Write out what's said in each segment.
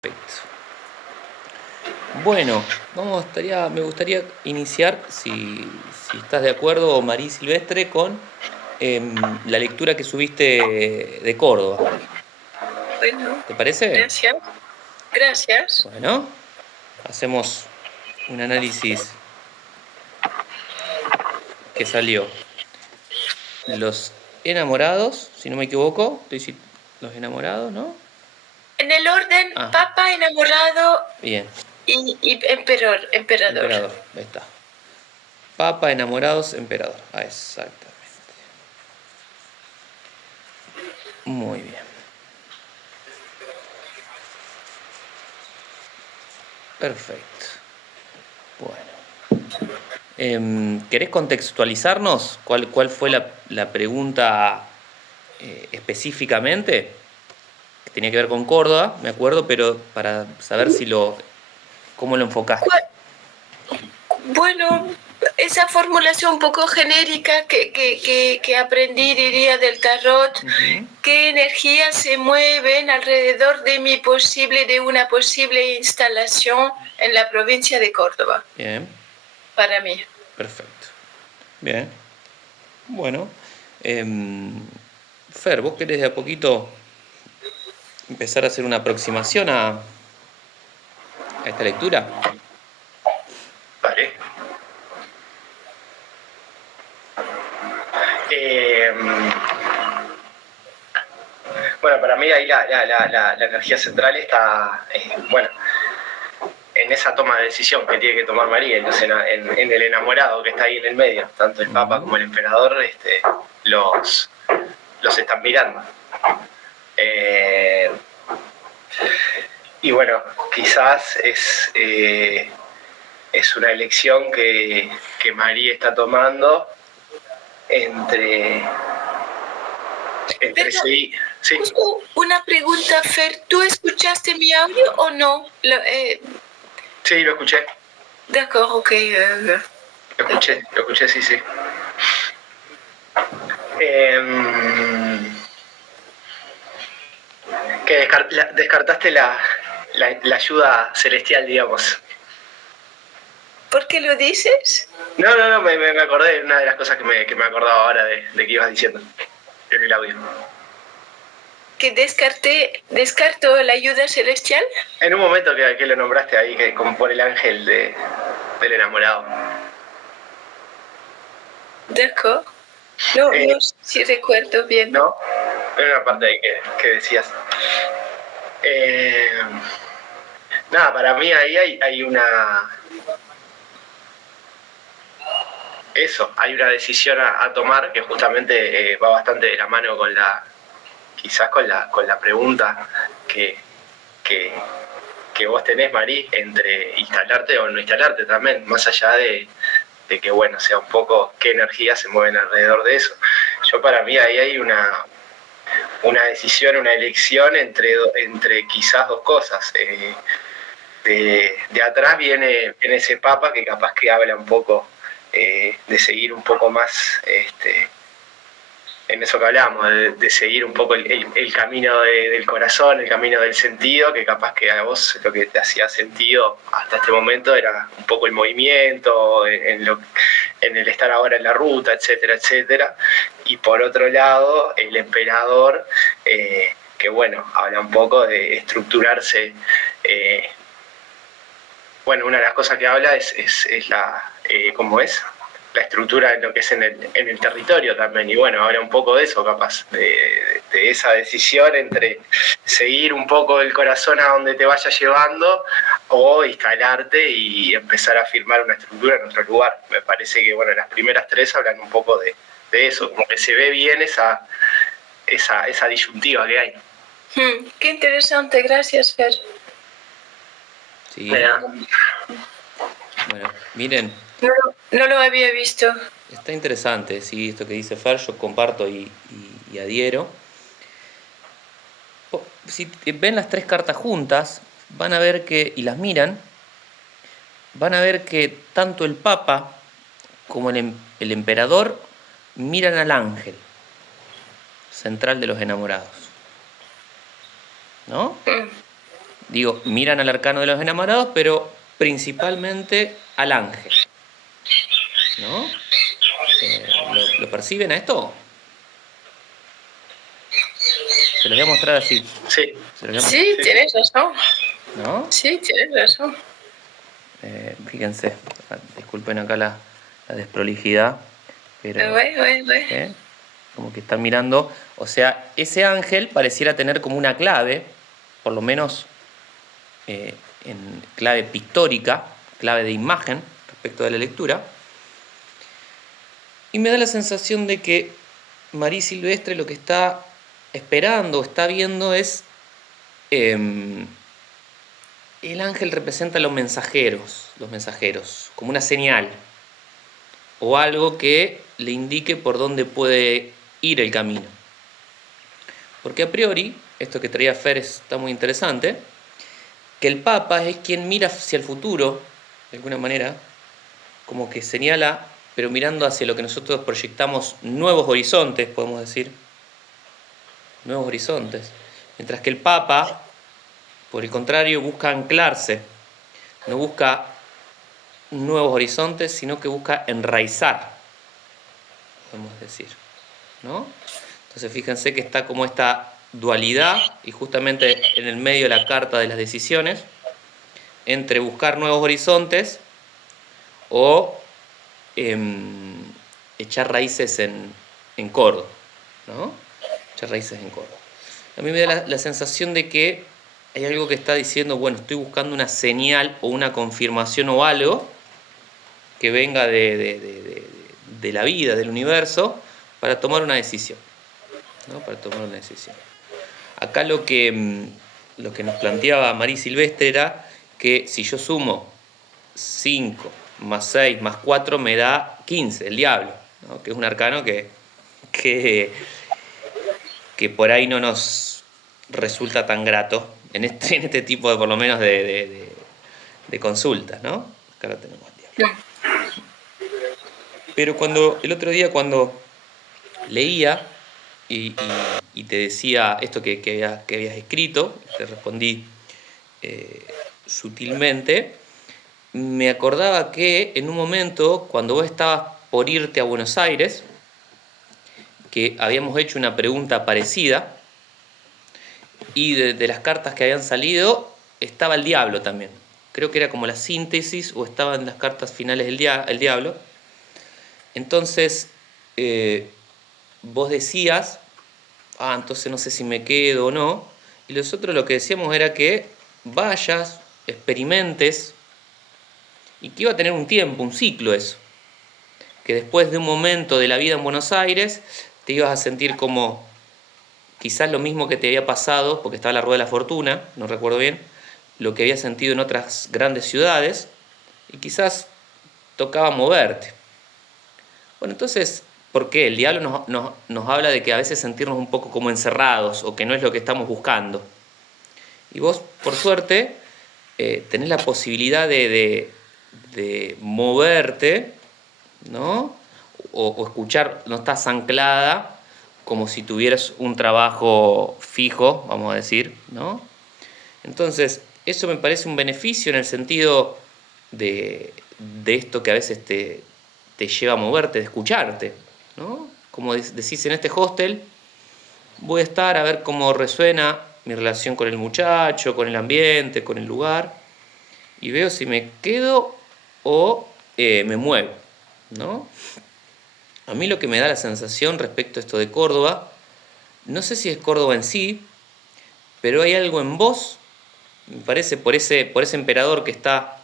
Perfecto. Bueno, me gustaría iniciar, si estás de acuerdo, María Silvestre, con la lectura que subiste de Córdoba. Bueno, ¿Te parece? gracias. Gracias. Bueno, hacemos un análisis que salió. Los enamorados, si no me equivoco, los enamorados, ¿no? En el orden, Ah, papa, enamorado bien. y emperador. Emperador, ahí está. Papa, enamorados, emperador. Ah, exactamente. Muy bien. Perfecto. Bueno. ¿Querés contextualizarnos cuál fue la pregunta específicamente? Que tenía que ver con Córdoba, me acuerdo, pero para saber cómo lo enfocaste. Bueno, esa formulación un poco genérica que aprendí, diría, del tarot, ¿qué energías se mueven alrededor de una posible instalación en la provincia de Córdoba? Bien. Para mí. Perfecto. Bien. Bueno. Fer, ¿vos querés de a poquito empezar a hacer una aproximación a esta lectura? Vale. Bueno, para mí ahí la energía central está, bueno, en esa toma de decisión que tiene que tomar María, entonces en el enamorado que está ahí en el medio, tanto el Papa como el Emperador, los están mirando. Y bueno, quizás es una elección que María está tomando entre sí. Sí. Una pregunta, Fer, ¿tú escuchaste mi audio o no? Sí, lo escuché. D'accord, ok. Lo escuché, sí. Que descartaste la ayuda celestial, digamos. ¿Por qué lo dices? No, me acordé de una de las cosas que me acordaba ahora de que ibas diciendo en el audio. ¿Que descarto la ayuda celestial? En un momento que lo nombraste ahí, que como por el ángel del enamorado. D'accord. No sí recuerdo bien. ¿No? Era una parte ahí que decías. Nada, para mí ahí hay una... hay una decisión a tomar que justamente va bastante de la mano con quizás con la pregunta que vos tenés, Marí, entre instalarte o no instalarte también, más allá de que, bueno, sea un poco qué energías se mueven alrededor de eso. Yo para mí ahí hay una decisión, una elección entre quizás dos cosas. De atrás viene ese Papa que capaz que habla un poco de seguir un poco más en eso que hablábamos, de seguir un poco el camino del corazón, el camino del sentido, que capaz que a vos lo que te hacía sentido hasta este momento era un poco el movimiento, en el estar ahora en la ruta, etcétera, etcétera. Y por otro lado, el emperador, que bueno, habla un poco de estructurarse. Bueno, una de las cosas que habla es ¿cómo es? La estructura de lo que es en el territorio también. Y bueno, habla un poco de eso, capaz, de esa decisión entre seguir un poco el corazón a donde te vaya llevando o instalarte y empezar a firmar una estructura en otro lugar. Me parece que, bueno, las primeras tres hablan un poco de eso, como que se ve bien esa disyuntiva que hay. Qué interesante, gracias, Fer. Sí. Bueno, miren. No lo había visto. Está interesante, sí, esto que dice Fer, yo comparto y adhiero. Si ven las tres cartas juntas, van a ver y las miran, van a ver que tanto el Papa como el emperador miran al ángel central de los enamorados. ¿No? Digo, miran al arcano de los enamorados, pero principalmente al ángel, ¿no? ¿Lo perciben a esto? Se los voy a mostrar así. Sí. Sí, tienes razón. ¿No? Sí, tienes razón. Fíjense, disculpen acá la desprolijidad, pero como que están mirando, o sea, ese ángel pareciera tener como una clave, por lo menos en clave pictórica, clave de imagen respecto de la lectura, y me da la sensación de que María Silvestre lo que está esperando, está viendo es el ángel representa a los mensajeros, como una señal o algo que le indique por dónde puede ir el camino. Porque a priori, esto que traía Fer está muy interesante, que el Papa es quien mira hacia el futuro, de alguna manera, como que señala, pero mirando hacia lo que nosotros proyectamos nuevos horizontes, podemos decir, nuevos horizontes, mientras que el Papa, por el contrario, busca anclarse, no busca nuevos horizontes, sino que busca enraizar, podemos decir, ¿no? Entonces fíjense que está como esta dualidad, y justamente en el medio de la carta de las decisiones, entre buscar nuevos horizontes o echar raíces en Córdoba, ¿no? Echar raíces en Córdoba. A mí me da la sensación de que hay algo que está diciendo, bueno, estoy buscando una señal o una confirmación o algo que venga de la vida, del universo, para tomar una decisión, ¿no? Para tomar una decisión. Acá lo que nos planteaba María Silvestre era que si yo sumo 5 más 6 más 4 me da 15, el diablo, ¿no? Que es un arcano que por ahí no nos resulta tan grato en este tipo de, por lo menos, de consultas, ¿no? Acá lo tenemos al diablo. Pero el otro día cuando leía y te decía esto que habías escrito, te respondí sutilmente, me acordaba que en un momento, cuando vos estabas por irte a Buenos Aires, que habíamos hecho una pregunta parecida, y de las cartas que habían salido, estaba el diablo también. Creo que era como la síntesis, o estaban las cartas finales el diablo. Entonces, vos decías, entonces no sé si me quedo o no, y nosotros lo que decíamos era que vayas, experimentes, y que iba a tener un tiempo, un ciclo eso, que después de un momento de la vida en Buenos Aires te ibas a sentir como quizás lo mismo que te había pasado, porque estaba la Rueda de la Fortuna, no recuerdo bien, lo que había sentido en otras grandes ciudades, y quizás tocaba moverte. Bueno, entonces, ¿por qué? El diablo nos habla de que a veces sentirnos un poco como encerrados, o que no es lo que estamos buscando. Y vos, por suerte, tenés la posibilidad de moverte, ¿no? O escuchar, no estás anclada como si tuvieras un trabajo fijo, vamos a decir, ¿no? Entonces, eso me parece un beneficio en el sentido de esto que a veces te lleva a moverte, de escucharte, ¿no? Como decís en este hostel, voy a estar a ver cómo resuena mi relación con el muchacho, con el ambiente, con el lugar, y veo si me quedo o me muevo, ¿no? A mí lo que me da la sensación respecto a esto de Córdoba, no sé si es Córdoba en sí, pero hay algo en vos, me parece, por ese emperador que está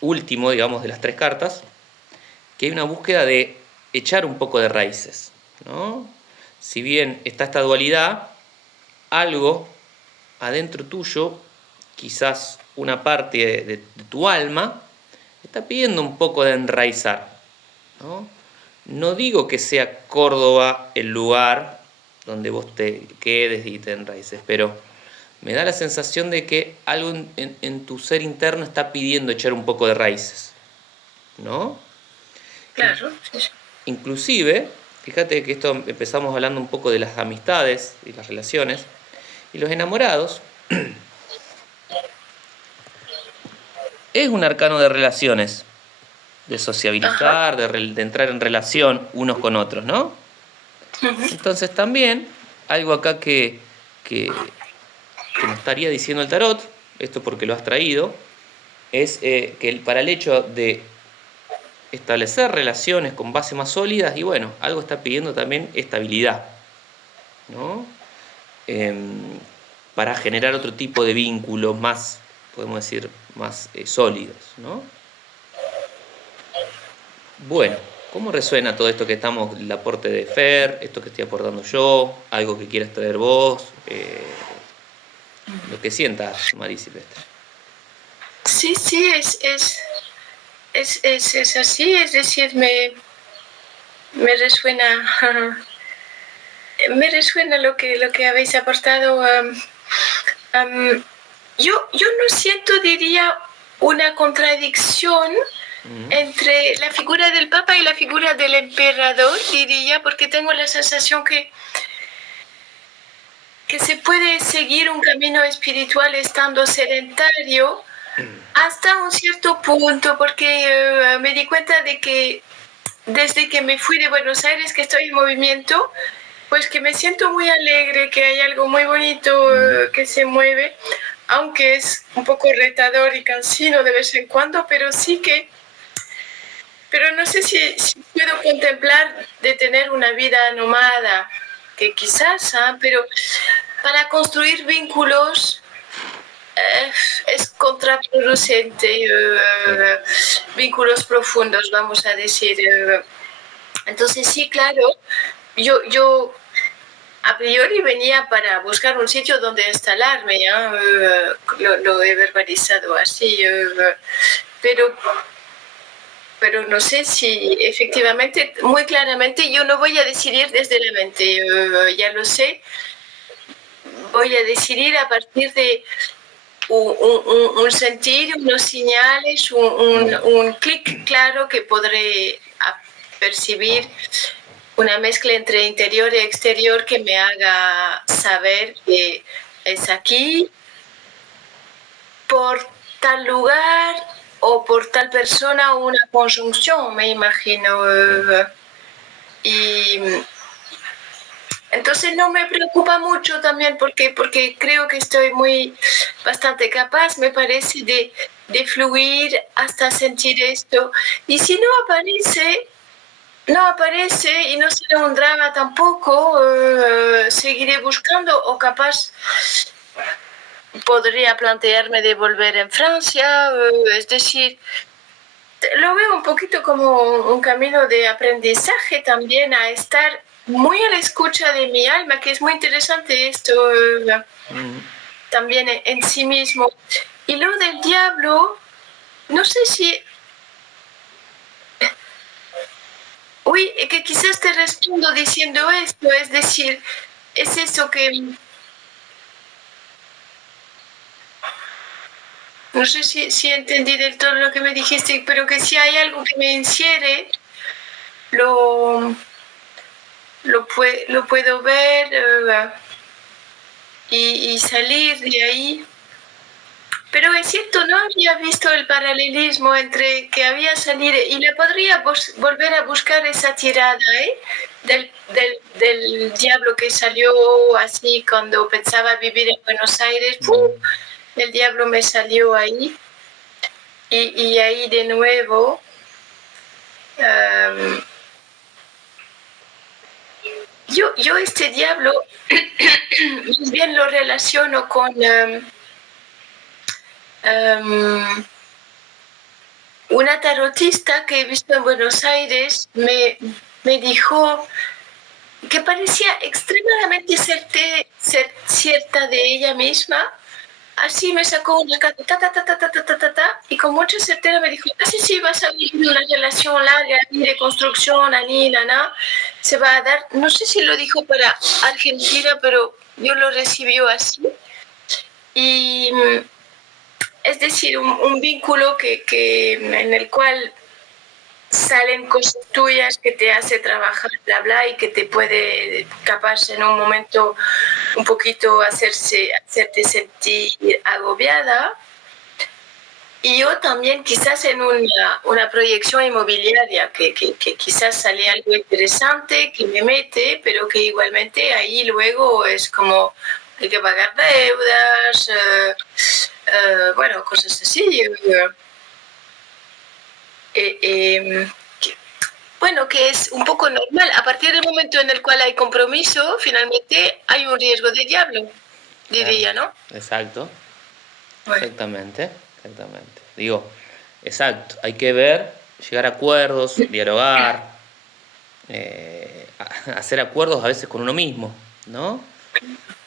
último, digamos, de las 3 cartas, que hay una búsqueda de echar un poco de raíces, ¿no? Si bien está esta dualidad, algo adentro tuyo, quizás una parte de tu alma, está pidiendo un poco de enraizar, ¿no? No digo que sea Córdoba el lugar donde vos te quedes y te enraices, pero me da la sensación de que algo en tu ser interno está pidiendo echar un poco de raíces, ¿no? Claro, sí. Inclusive, fíjate que esto empezamos hablando un poco de las amistades y las relaciones, Y los enamorados es un arcano de relaciones, de sociabilizar, de entrar en relación unos con otros, ¿no? Entonces también, algo acá que nos estaría diciendo el tarot, esto porque lo has traído, es que para el hecho de establecer relaciones con bases más sólidas, y bueno, algo está pidiendo también estabilidad, ¿no? Para generar otro tipo de vínculos más, podemos decir, más sólidos, ¿no? Bueno, ¿cómo resuena todo esto que estamos, el aporte de Fer, esto que estoy aportando yo, algo que quieras traer vos, lo que sientas, María Silvestre? Sí, sí, es así, es decir, me resuena, me resuena lo que habéis aportado. Yo no siento, diría, una contradicción entre la figura del Papa y la figura del emperador, diría, porque tengo la sensación que se puede seguir un camino espiritual estando sedentario hasta un cierto punto, porque me di cuenta de que desde que me fui de Buenos Aires, que estoy en movimiento, pues que me siento muy alegre, que hay algo muy bonito que se mueve, aunque es un poco retador y cansino de vez en cuando, pero sí que... Pero no sé si puedo contemplar de tener una vida nómada, que quizás, pero para construir vínculos es contraproducente, vínculos profundos, vamos a decir. Entonces sí, claro, yo a priori venía para buscar un sitio donde instalarme, lo he verbalizado así, pero no sé si efectivamente, muy claramente, yo no voy a decidir desde la mente, ya lo sé, voy a decidir a partir de un sentir, unos señales, un clic claro que podré percibir, una mezcla entre interior y exterior que me haga saber que es aquí, por tal lugar o por tal persona, una conjunción, me imagino. Y entonces no me preocupa mucho también porque creo que estoy bastante capaz, me parece, de fluir hasta sentir esto. Y si no aparece, no aparece y no será un drama tampoco, seguiré buscando o capaz podría plantearme de volver en Francia, es decir, lo veo un poquito como un camino de aprendizaje también, a estar muy a la escucha de mi alma, que es muy interesante esto también en sí mismo. Y lo del diablo, no sé si... Uy, que quizás te respondo diciendo esto, es decir, es eso que... No sé si entendí del todo lo que me dijiste, pero que si hay algo que me infiere, lo puedo ver y salir de ahí. Pero es cierto, no había visto el paralelismo entre que había salido, y le podría volver a buscar esa tirada del diablo que salió así cuando pensaba vivir en Buenos Aires. El diablo me salió ahí. Y ahí de nuevo, yo este diablo bien lo relaciono con una tarotista que he visto en Buenos Aires, me dijo que parecía extremadamente cierta de ella misma. Así me sacó una carta, y con mucha certeza me dijo, sí, vas a vivir una relación larga, de construcción, se va a dar, no sé si lo dijo para Argentina, pero yo lo recibió así. Y es decir, un vínculo en el cual salen cosas tuyas que te hace trabajar, bla, bla, y que te puede capaz en un momento un poquito hacerte sentir agobiada. Y yo también quizás en una proyección inmobiliaria, que quizás sale algo interesante, que me mete, pero que igualmente ahí luego es como hay que pagar deudas, bueno, cosas así. Bueno, que es un poco normal. A partir del momento en el cual hay compromiso, finalmente hay un riesgo de diablo, diría, ¿no? Exacto. Bueno. Exactamente. Digo, exacto. Hay que ver, llegar a acuerdos, dialogar, hacer acuerdos a veces con uno mismo, ¿no?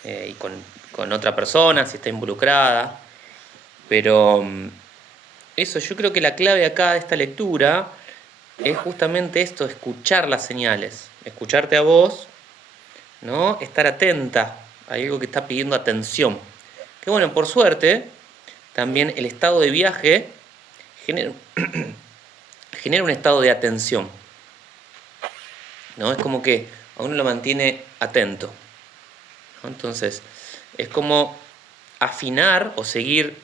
Y con otra persona, si está involucrada. Pero eso, yo creo que la clave acá de esta lectura es justamente esto, escuchar las señales, escucharte a vos, ¿no? Estar atenta a algo que está pidiendo atención. Que bueno, por suerte, también el estado de viaje genera un estado de atención, ¿no? Es como que a uno lo mantiene atento, ¿no? Entonces, es como afinar o seguir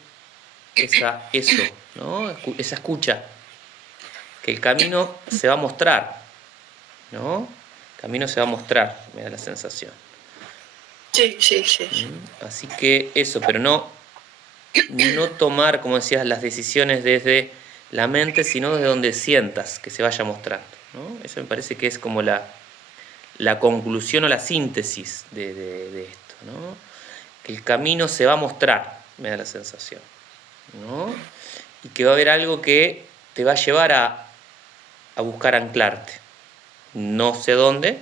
eso, ¿no? Esa escucha, que el camino se va a mostrar, ¿no? El camino se va a mostrar, me da la sensación. Sí. Así que eso, pero no tomar, como decías, las decisiones desde la mente, sino desde donde sientas que se vaya mostrando, ¿no? Eso me parece que es como la conclusión o la síntesis de esto, ¿no? Que el camino se va a mostrar, me da la sensación, ¿no? Y que va a haber algo que te va a llevar a buscar anclarte. No sé dónde,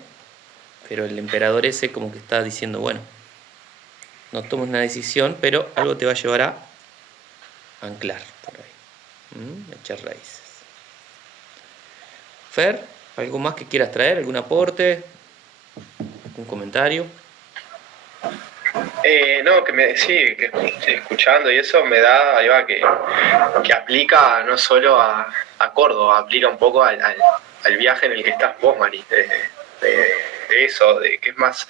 pero el emperador ese como que está diciendo, bueno, no tomes una decisión, pero algo te va a llevar a anclar por ahí, echar raíces. Fer, ¿algo más que quieras traer? ¿Algún aporte? ¿Un comentario? No, que escuchando y eso me da, ahí va, que aplica no solo a Córdoba, aplica un poco al viaje en el que estás vos, Mari, de eso, de que es más,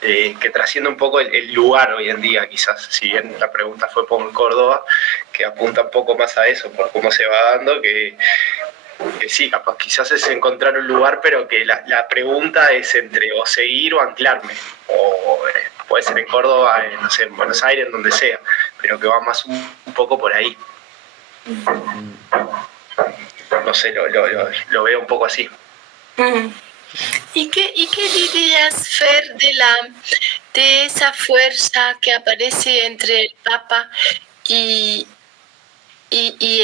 que trasciende un poco el lugar hoy en día, quizás, si bien la pregunta fue por Córdoba, que apunta un poco más a eso, por cómo se va dando, que sí, capaz, quizás es encontrar un lugar, pero que la pregunta es entre o seguir o anclarme, o puede ser en Córdoba, no sé, en Buenos Aires, en donde sea, pero que va más un poco por ahí. No sé, lo veo un poco así. ¿Y qué dirías, Fer, de esa fuerza que aparece entre el Papa y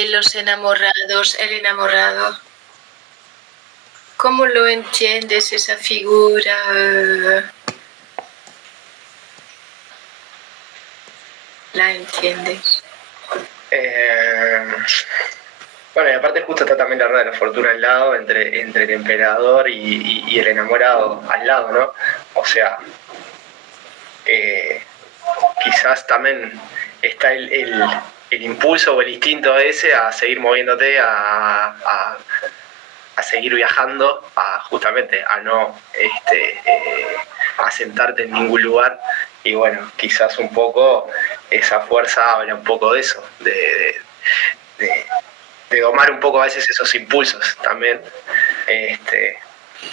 los enamorados, el enamorado? ¿Cómo lo entiendes, esa figura? ¿La entiendes? Bueno, y aparte justo está también la rueda de la fortuna al lado, entre el emperador y el enamorado al lado, ¿no? O sea, quizás también está el impulso o el instinto ese a seguir moviéndote, a seguir viajando, justamente a no asentarte en ningún lugar. Y bueno, quizás un poco esa fuerza habla un poco de eso, de domar un poco a veces esos impulsos también.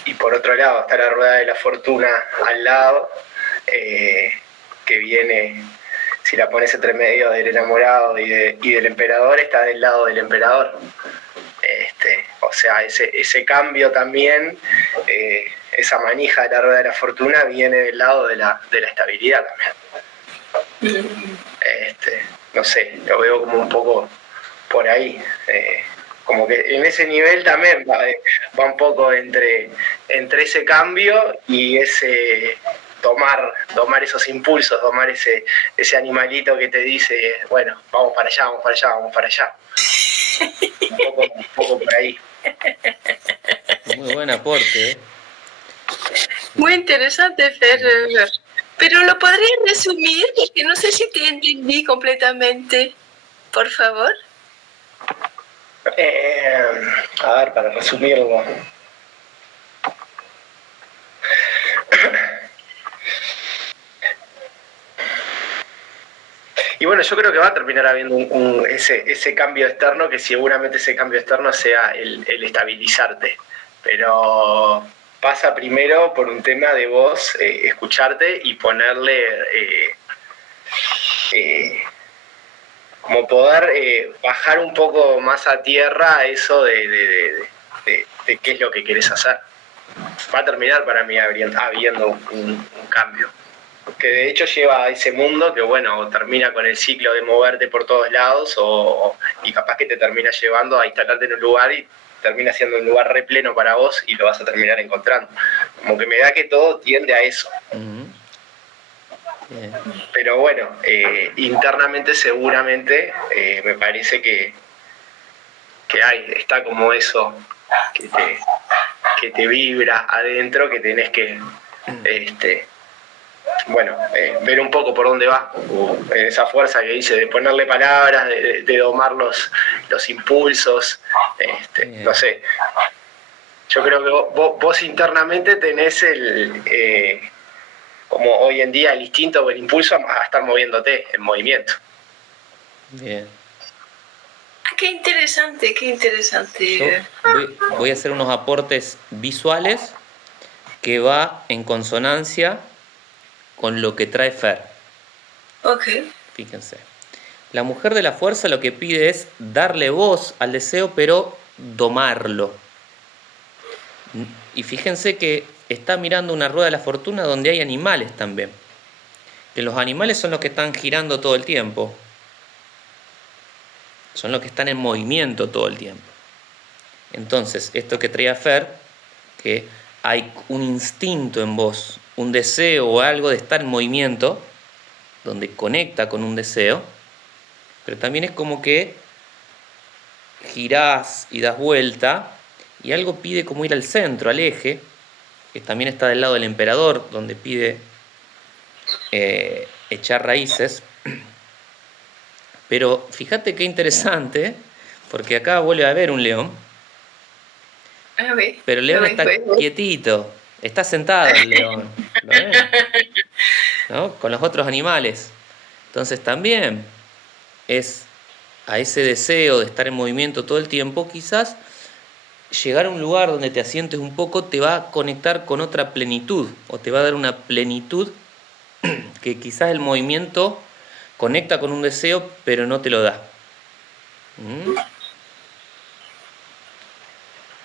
Y por otro lado está la rueda de la fortuna al lado, que viene, si la pones entre medio del enamorado y del emperador, está del lado del emperador. O sea, ese cambio también, esa manija de la rueda de la fortuna viene del lado de la estabilidad también. No sé, lo veo como un poco por ahí. Como que en ese nivel también va un poco entre ese cambio y ese domar esos impulsos, domar ese animalito que te dice, bueno, vamos para allá, vamos para allá, vamos para allá. Un poco por ahí. Muy buen aporte, ¿eh? Muy interesante, Fer. Pero lo podría resumir, porque no sé si te entendí completamente. Por favor. A ver, para resumirlo. Y bueno, yo creo que va a terminar habiendo ese cambio externo, que seguramente ese cambio externo sea el estabilizarte. Pero pasa primero por un tema de vos escucharte y ponerle, como poder bajar un poco más a tierra eso de qué es lo que querés hacer. Va a terminar para mí habiendo un cambio, que de hecho lleva a ese mundo que, bueno, termina con el ciclo de moverte por todos lados y capaz que te termina llevando a instalarte en un lugar y termina siendo un lugar re pleno para vos y lo vas a terminar encontrando. Como que me da que todo tiende a eso. Pero bueno, internamente seguramente me parece que está como eso que te vibra adentro, que tenés que ver un poco por dónde va, esa fuerza que dice de ponerle palabras, de domar los impulsos, no sé. Yo creo que vos internamente tenés como hoy en día el instinto o el impulso a estar moviéndote en movimiento. Bien. Qué interesante, qué interesante. Yo voy a hacer unos aportes visuales que va en consonancia con lo que trae Fer. Ok. Fíjense. La mujer de la fuerza lo que pide es darle voz al deseo, pero domarlo. Y fíjense que está mirando una rueda de la fortuna donde hay animales también. Que los animales son los que están girando todo el tiempo. Son los que están en movimiento todo el tiempo. Entonces, esto que traía Fer, que hay un instinto en vos, un deseo o algo de estar en movimiento, donde conecta con un deseo, pero también es como que girás y das vuelta y algo pide como ir al centro, al eje, que también está del lado del emperador, donde pide echar raíces. Pero fíjate qué interesante, porque acá vuelve a haber un león, pero el león está quietito, está sentado el león, ¿lo ven? ¿No? Con los otros animales. Entonces también es a ese deseo de estar en movimiento todo el tiempo, quizás llegar a un lugar donde te asientes un poco te va a conectar con otra plenitud, o te va a dar una plenitud que quizás el movimiento conecta con un deseo, pero no te lo da.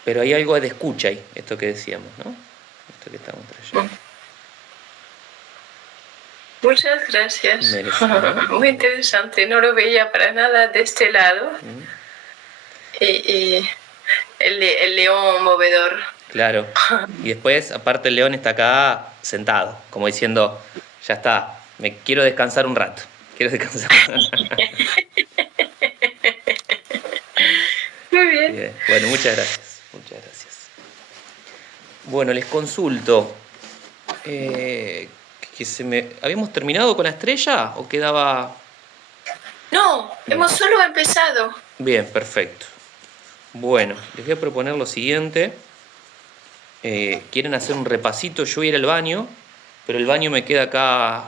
Pero hay algo de escucha ahí, esto que decíamos, ¿no? Esto que estamos trayendo. Muchas gracias. Muy interesante, no lo veía para nada de este lado. Y el león movedor. Claro. Y después, aparte, el león está acá sentado, como diciendo, ya está, me quiero descansar un rato. Quiero descansar. Muy bien. Bien. Bueno, muchas gracias. Muchas gracias. Bueno, les consulto. ¿Habíamos terminado con la estrella o quedaba...? No, hemos solo empezado. Bien, perfecto. Bueno, les voy a proponer lo siguiente. ¿Quieren hacer un repasito? Yo voy a ir al baño, pero el baño me queda acá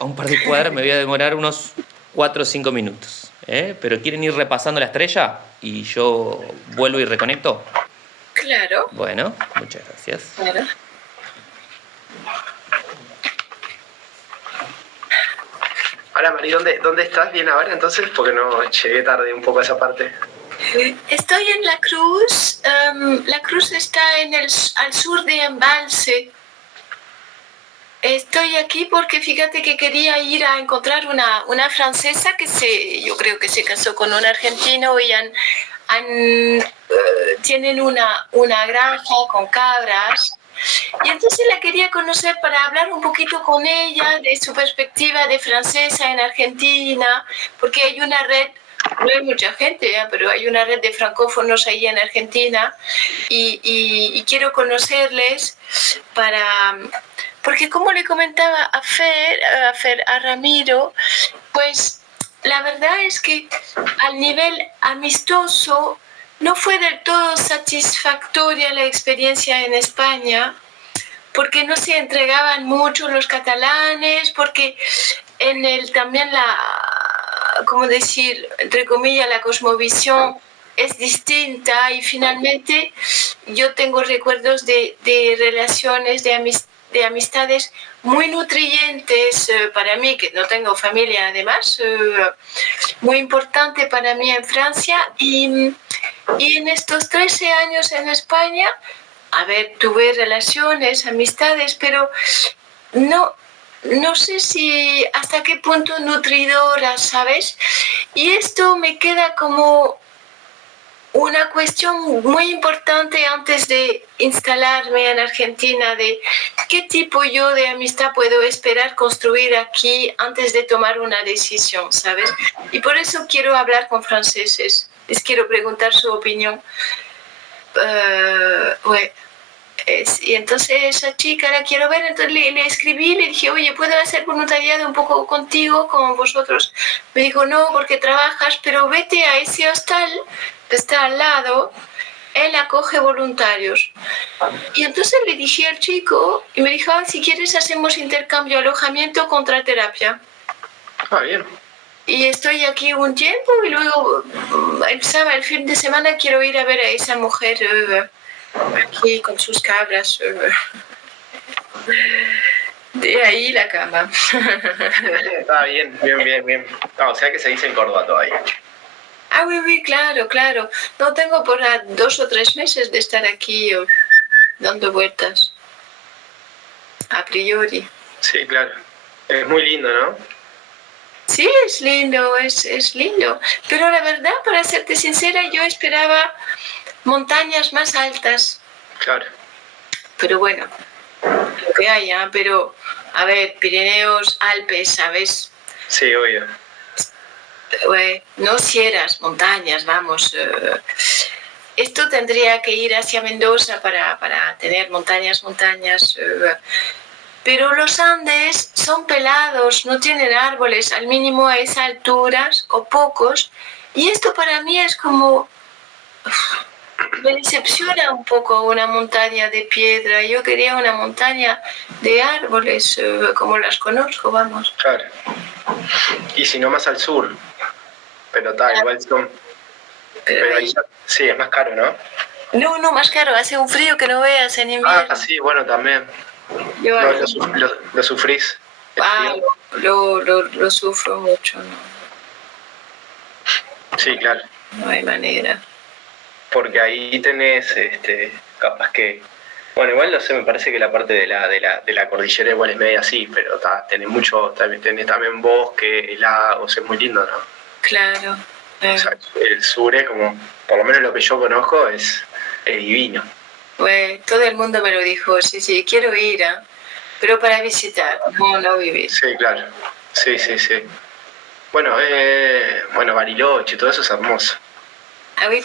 a un par de cuadras, me voy a demorar unos 4 o 5 minutos. ¿Pero quieren ir repasando la estrella y yo vuelvo y reconecto? Claro. Bueno, muchas gracias. Claro. Hola Mari, ¿dónde estás bien ahora entonces? Porque no llegué tarde un poco a esa parte. Estoy en la cruz. La cruz está al sur de Embalse. Estoy aquí porque fíjate que quería ir a encontrar una francesa que yo creo que se casó con un argentino y tienen una granja con cabras. Y entonces la quería conocer para hablar un poquito con ella de su perspectiva de francesa en Argentina, porque hay una red, no hay mucha gente, pero hay una red de francófonos ahí en Argentina y quiero conocerles porque como le comentaba a Ramiro, pues la verdad es que al nivel amistoso no fue del todo satisfactoria la experiencia en España, porque no se entregaban mucho los catalanes, porque también como decir, entre comillas, la cosmovisión es distinta y finalmente yo tengo recuerdos de relaciones, de amistades muy nutrientes para mí, que no tengo familia además, muy importante para mí en Francia y en estos 13 años en España, a ver, tuve relaciones, amistades, pero no sé si hasta qué punto nutridoras, ¿sabes? Y esto me queda como una cuestión muy importante antes de instalarme en Argentina, de qué tipo yo de amistad puedo esperar construir aquí antes de tomar una decisión, ¿sabes? Y por eso quiero hablar con franceses, les quiero preguntar su opinión. Ouais. Y entonces esa chica la quiero ver, entonces le escribí, le dije, oye, ¿puedo hacer voluntariado un poco contigo, con vosotros? Me dijo, no, porque trabajas, pero vete a ese hostal que está al lado, él acoge voluntarios. Y entonces le dije al chico, y me dijo, si quieres hacemos intercambio alojamiento contra terapia. Ah, bien. Y estoy aquí un tiempo y luego el fin de semana quiero ir a ver a esa mujer aquí con sus cabras. De ahí la cama. Está bien, bien. No, o sea que se dice en Córdoba todavía. Ah, oui, claro. No tengo por 2 o 3 meses de estar aquí dando vueltas. A priori. Sí, claro. Es muy lindo, ¿no? Sí, es lindo, es lindo. Pero la verdad, para serte sincera, yo esperaba montañas más altas. Claro. Pero bueno, lo que haya. Pero, a ver, Pirineos, Alpes, ¿sabes? Sí, obvio. No sierras, montañas, vamos. Esto tendría que ir hacia Mendoza para tener montañas. Pero los Andes son pelados, no tienen árboles, al mínimo a esas alturas, o pocos. Y esto para mí es como... Me decepciona un poco una montaña de piedra. Yo quería una montaña de árboles, como las conozco, vamos. Claro. Y si no, más al sur. Pero igual son... Pero ahí sí, es más caro, ¿no? No, más caro. Hace un frío que no veas en invierno. Ah, sí, bueno, también. Yo no, lo sufrís. Lo sufro mucho, ¿no? Sí, claro. No hay manera. Porque ahí tenés, capaz que... Bueno, igual no sé, me parece que la parte de la cordillera igual es media así, pero tenés mucho, tenés también bosque, lagos, es muy lindo, ¿no? Claro. O sea, el sur es como, por lo menos lo que yo conozco, es divino. Pues todo el mundo me lo dijo, sí, quiero ir, pero para visitar, no vivir. Sí, claro. Sí. Bueno, Bariloche, todo eso es hermoso.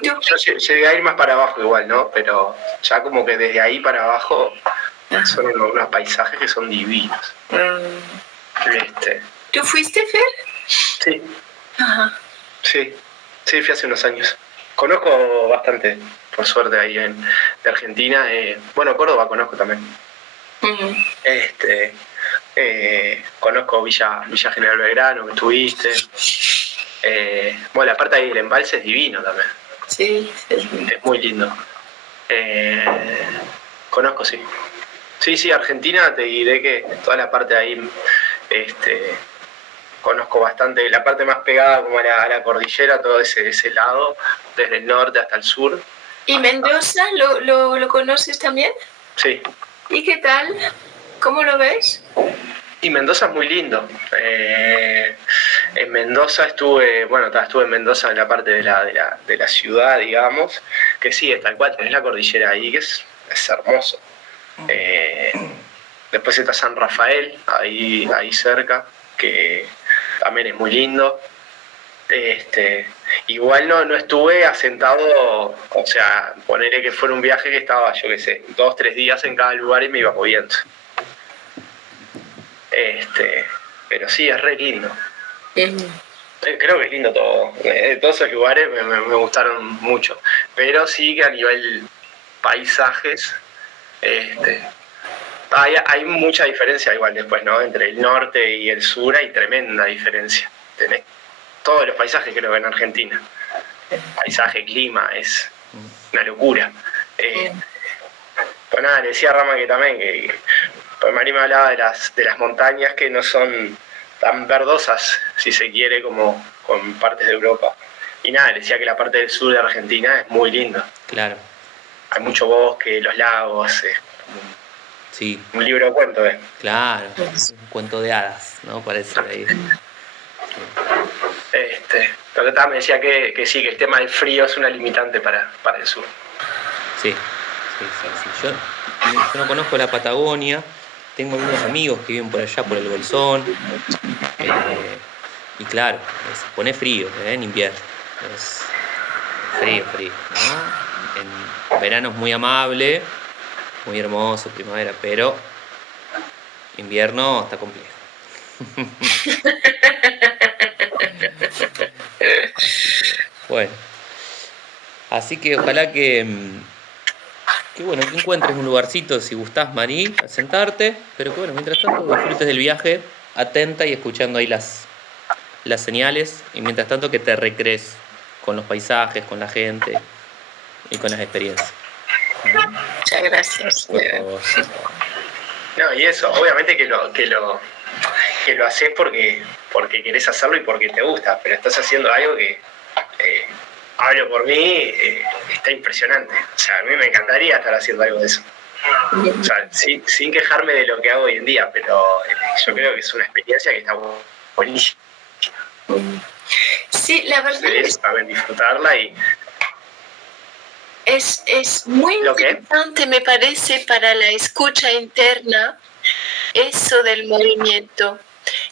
Yo llegué a ir más para abajo igual, ¿no? Pero ya como que desde ahí para abajo son unos paisajes que son divinos. ¿Tú fuiste, Fer? Sí. Ajá. Sí, fui hace unos años. Conozco bastante, por suerte, ahí de Argentina. Bueno, Córdoba conozco también. Uh-huh. Conozco Villa General Belgrano, que estuviste. Bueno, la parte ahí del embalse es divino también. Sí. Es muy lindo. Conozco, sí. Sí, Argentina, te diré que toda la parte ahí, conozco bastante, la parte más pegada como a la cordillera, todo ese lado, desde el norte hasta el sur. ¿Y Mendoza lo conoces también? Sí. ¿Y qué tal? ¿Cómo lo ves? Y Mendoza es muy lindo. En Mendoza estuve en Mendoza en la parte de la ciudad, digamos, que sí, es tal cual, tenés la cordillera ahí, que es hermoso. Después está San Rafael, ahí cerca, que también es muy lindo. Igual no estuve asentado, o sea, ponerle que fuera un viaje que estaba, yo qué sé, 2-3 días en cada lugar y me iba moviendo. Pero sí, es re lindo. Creo que es lindo todo. Todos esos lugares me gustaron mucho. pero sí que a nivel paisajes, hay mucha diferencia igual después, ¿no? Entre el norte y el sur hay tremenda diferencia. Tenés todos los paisajes creo que en Argentina. Paisaje, clima, es una locura. Pues nada, le decía a Rama que también, pues Mari me hablaba de las montañas que no son tan verdosas, si se quiere, como con partes de Europa. Y nada, le decía que la parte del sur de Argentina es muy linda. Claro. Hay mucho bosque, los lagos, Sí. Un libro de cuentos, Claro, un cuento de hadas, ¿no? Parece ahí. Pero también me decía que sí, que el tema del frío es una limitante para el sur. Sí. Yo no conozco la Patagonia, tengo algunos amigos que viven por allá, por el Bolsón, y claro, se pone frío en invierno, es frío, ¿no? En verano es muy amable, muy hermoso, primavera, pero invierno está complejo. Bueno, así que ojalá que bueno, que encuentres un lugarcito, si gustás, Marí, a sentarte, pero que bueno, mientras tanto disfrutes del viaje, atenta y escuchando ahí las señales, y mientras tanto que te recrees con los paisajes, con la gente y con las experiencias. Muchas gracias. Por favor. No, y eso, obviamente que lo haces porque querés hacerlo y porque te gusta, pero estás haciendo algo que, hablo por mí, está impresionante. O sea, a mí me encantaría estar haciendo algo de eso. O sea, sin quejarme de lo que hago hoy en día, pero yo creo que es una experiencia que está buenísima. Sí, la verdad es saber disfrutarla y es muy importante, me parece, para la escucha interna eso del movimiento.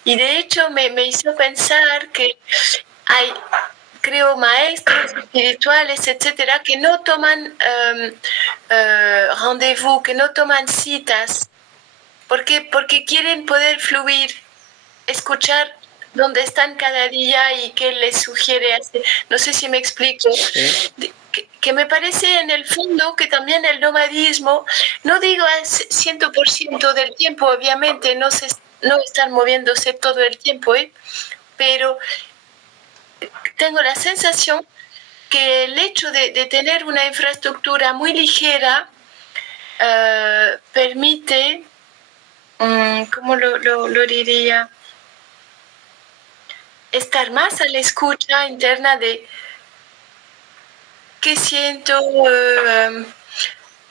Y de hecho me hizo pensar que hay, creo, maestros espirituales, etcétera, que no toman rendezvous, que no toman citas, porque quieren poder fluir, escuchar dónde están cada día y qué les sugiere hacer. No sé si me explico. ¿Sí? Que me parece en el fondo que también el nomadismo, no digo al 100% del tiempo, obviamente no están moviéndose todo el tiempo, pero tengo la sensación que el hecho de tener una infraestructura muy ligera permite, ¿cómo lo diría? Estar más a la escucha interna de qué siento,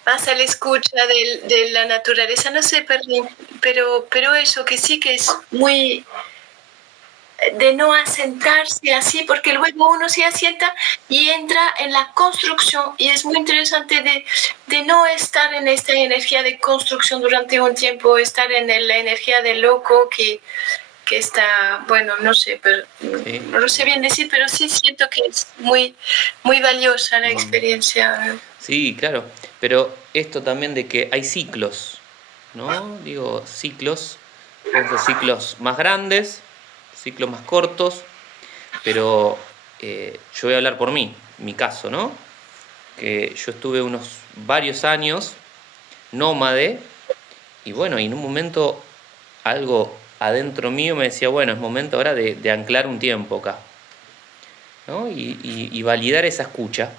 más a la escucha de la naturaleza, no sé, pero eso que sí que es muy de no asentarse así, porque luego uno se asienta y entra en la construcción, y es muy interesante de no estar en esta energía de construcción durante un tiempo, estar en la energía del loco que está, bueno, no sé, pero Sí. no lo sé bien decir, pero sí siento que es muy, muy valiosa la experiencia. Sí, claro, pero esto también de que hay ciclos, ¿no? Digo, ciclos, pueden ser ciclos más grandes, ciclos más cortos, pero yo voy a hablar por mí, mi caso, ¿no? Que yo estuve unos varios años nómade, y bueno, y en un momento algo adentro mío me decía, bueno, es momento ahora de anclar un tiempo acá, ¿no? Y validar esa escucha.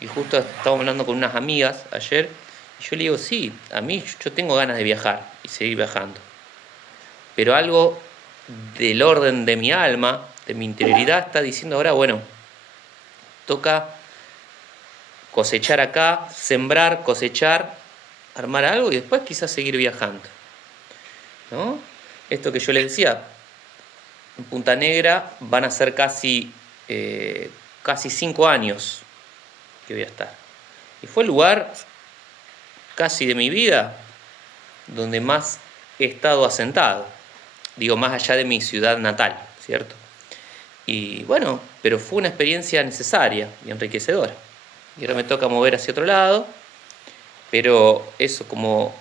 Y justo estábamos hablando con unas amigas ayer, y yo le digo, sí, a mí yo tengo ganas de viajar y seguir viajando, pero algo del orden de mi alma, de mi interioridad, está diciendo ahora, bueno, toca cosechar acá, sembrar, cosechar, armar algo y después quizás seguir viajando, ¿no? Esto que yo les decía, en Punta Negra van a ser casi 5 años que voy a estar. Y fue el lugar casi de mi vida donde más he estado asentado. Digo, más allá de mi ciudad natal, ¿cierto? Y bueno, pero fue una experiencia necesaria y enriquecedora. Y ahora me toca mover hacia otro lado, pero eso, como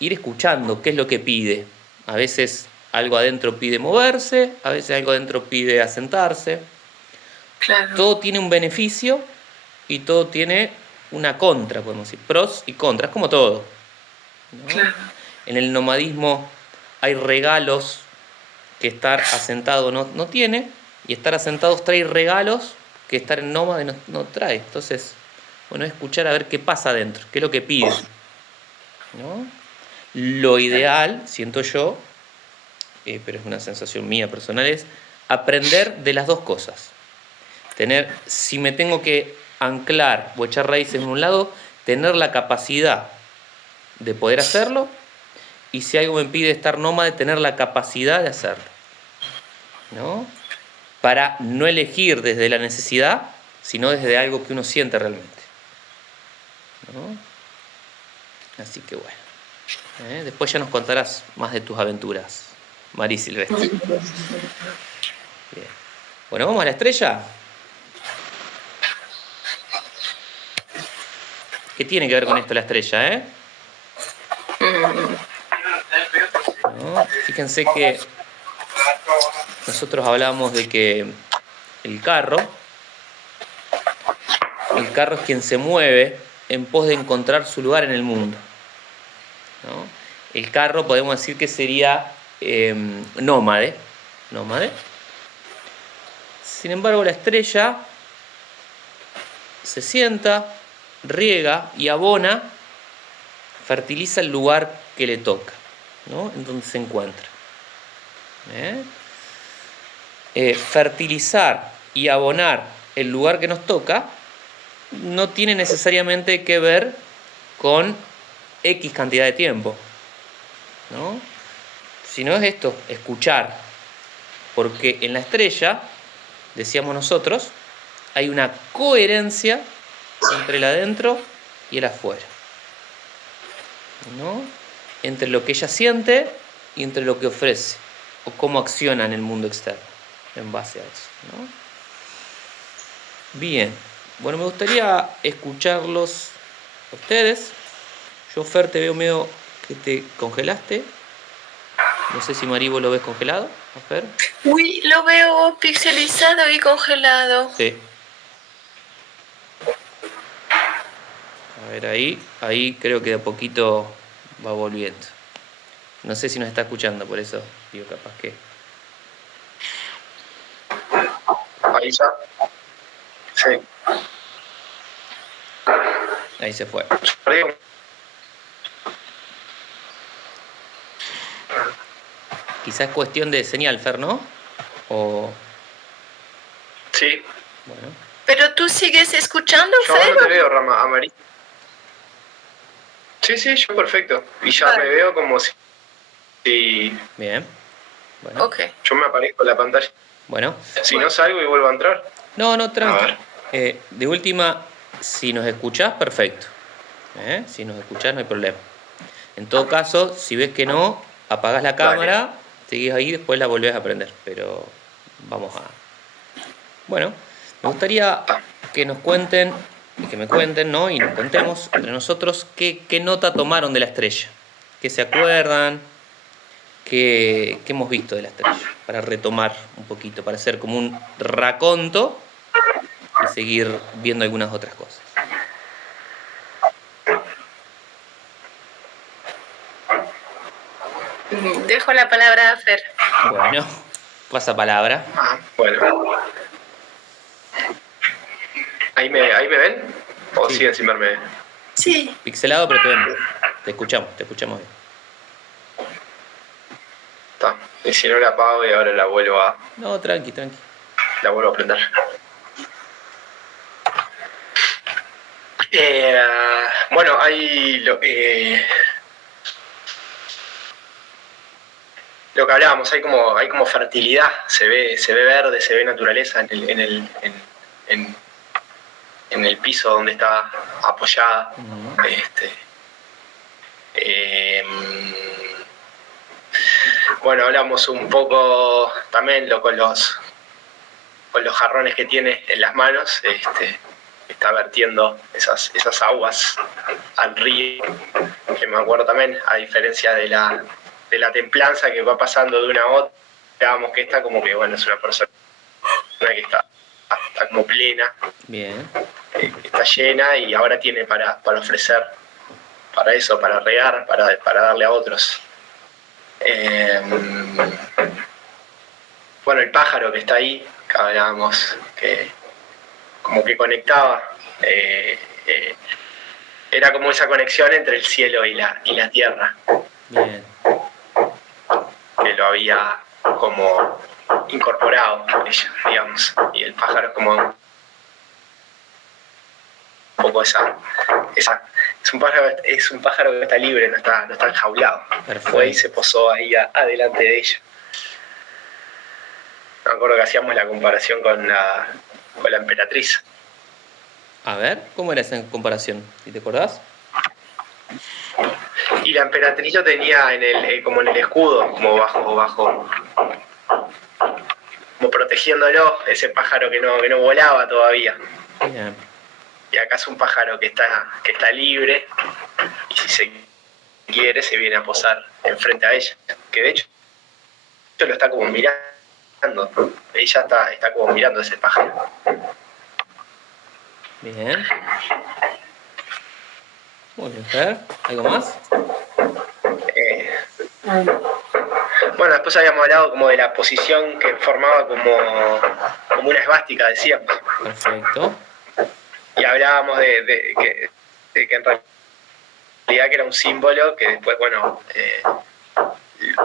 ir escuchando qué es lo que pide. A veces algo adentro pide moverse, a veces algo adentro pide asentarse, Claro. Todo tiene un beneficio y todo tiene una contra, podemos decir, pros y contras, como todo, ¿no? Claro. En el nomadismo hay regalos que estar asentado no tiene, y estar asentados trae regalos que estar en nómade no trae. Entonces, bueno, es escuchar a ver qué pasa adentro, qué es lo que pide, ¿no? Lo ideal, siento yo, pero es una sensación mía personal, es aprender de las dos cosas. Si me tengo que anclar o echar raíces en un lado, tener la capacidad de poder hacerlo, y si algo me impide estar nómade, tener la capacidad de hacerlo, ¿no? Para no elegir desde la necesidad, sino desde algo que uno siente realmente, ¿no? Así que bueno, después ya nos contarás más de tus aventuras, Mari Silvestre. Bien. Bueno, ¿vamos a la estrella? ¿Qué tiene que ver con esto la estrella, ¿No? Fíjense que nosotros hablábamos de que el carro es quien se mueve en pos de encontrar su lugar en el mundo, ¿no? El carro podemos decir que sería nómade. Sin embargo, la estrella se sienta, riega y abona, fertiliza el lugar que le toca, ¿no? En donde se encuentra. Fertilizar y abonar el lugar que nos toca no tiene necesariamente que ver con X cantidad de tiempo, ¿no? Sino es esto, escuchar. Porque en la estrella, decíamos nosotros, hay una coherencia entre el adentro y el afuera, ¿no? Entre lo que ella siente y entre lo que ofrece, o cómo acciona en el mundo externo en base a eso, ¿no? Bien, bueno, me gustaría escucharlos a ustedes. Yo, Fer, te veo medio que te congelaste. No sé si Mari, vos lo ves congelado, ¿a Fer? Uy, lo veo pixelizado y congelado. Sí. A ver, ahí creo que de a poquito va volviendo. No sé si nos está escuchando, por eso digo, capaz que... Ahí ya. Sí. Ahí se fue. Quizás es cuestión de señal, Fer, ¿no? O... Sí. Bueno. ¿Pero tú sigues escuchando, Yo Fer? no te veo, Rama, amarillo. Sí, yo perfecto. Y ya Vale. me veo como si Bien. Bueno. Ok. yo me aparezco en la pantalla. Bueno. Si no salgo y vuelvo a entrar. No, tranqui. A De última, si nos escuchás, perfecto. Si nos escuchás, no hay problema. En todo caso, si ves que no, apagás la cámara, seguís ahí y después la volvés a prender. Pero vamos a... Bueno, me gustaría que nos cuenten, y que me cuenten, ¿no? Y nos contemos entre nosotros qué nota tomaron de la estrella. ¿Qué se acuerdan? ¿Qué hemos visto de la estrella? Para retomar un poquito, para hacer como un raconto y seguir viendo algunas otras cosas. Dejo la palabra a Fer. Bueno, pasa palabra. Bueno. ¿Ahí me ven? ¿O Sí. siguen sin verme? Sí. Pixelado, pero te vemos. Te escuchamos bien. Está. Y si no la apago y ahora la vuelvo a Tranqui. prender. Bueno, hay lo que hablábamos, hay como fertilidad, se ve verde, se ve naturaleza en el piso donde está apoyada. Bueno, hablamos un poco también con los jarrones que tiene en las manos. Está vertiendo esas aguas al río, que me acuerdo también, a diferencia de la templanza que va pasando de una a otra, digamos que esta como que, bueno, es una persona que está está como plena, Bien. está llena y ahora tiene para ofrecer, para eso, para regar, para darle a otros. Bueno, el pájaro que está ahí, que hablábamos, que como que conectaba, era como esa conexión entre el cielo y la tierra, Bien. que lo había como incorporado ella, digamos, y el pájaro es como un poco esa es un pájaro que está libre, no está enjaulado. Perfecto. Fue y se posó ahí adelante de ella. Me acuerdo que hacíamos la comparación con la emperatriz. A ver, ¿cómo era esa comparación? ¿Sí te acordás? Y la emperatriz lo tenía como en el escudo, como bajo, como protegiéndolo, ese pájaro que no volaba todavía. Bien. Y acá es un pájaro que está libre y si se quiere se viene a posar enfrente a ella. Que de hecho lo está como mirando. Ella está como mirando a ese pájaro. Bien. Muy bien, Fer. ¿Algo más? Bueno, después habíamos hablado como de la posición que formaba como una esvástica, decíamos. Perfecto. Y hablábamos de que en realidad que era un símbolo que después, bueno,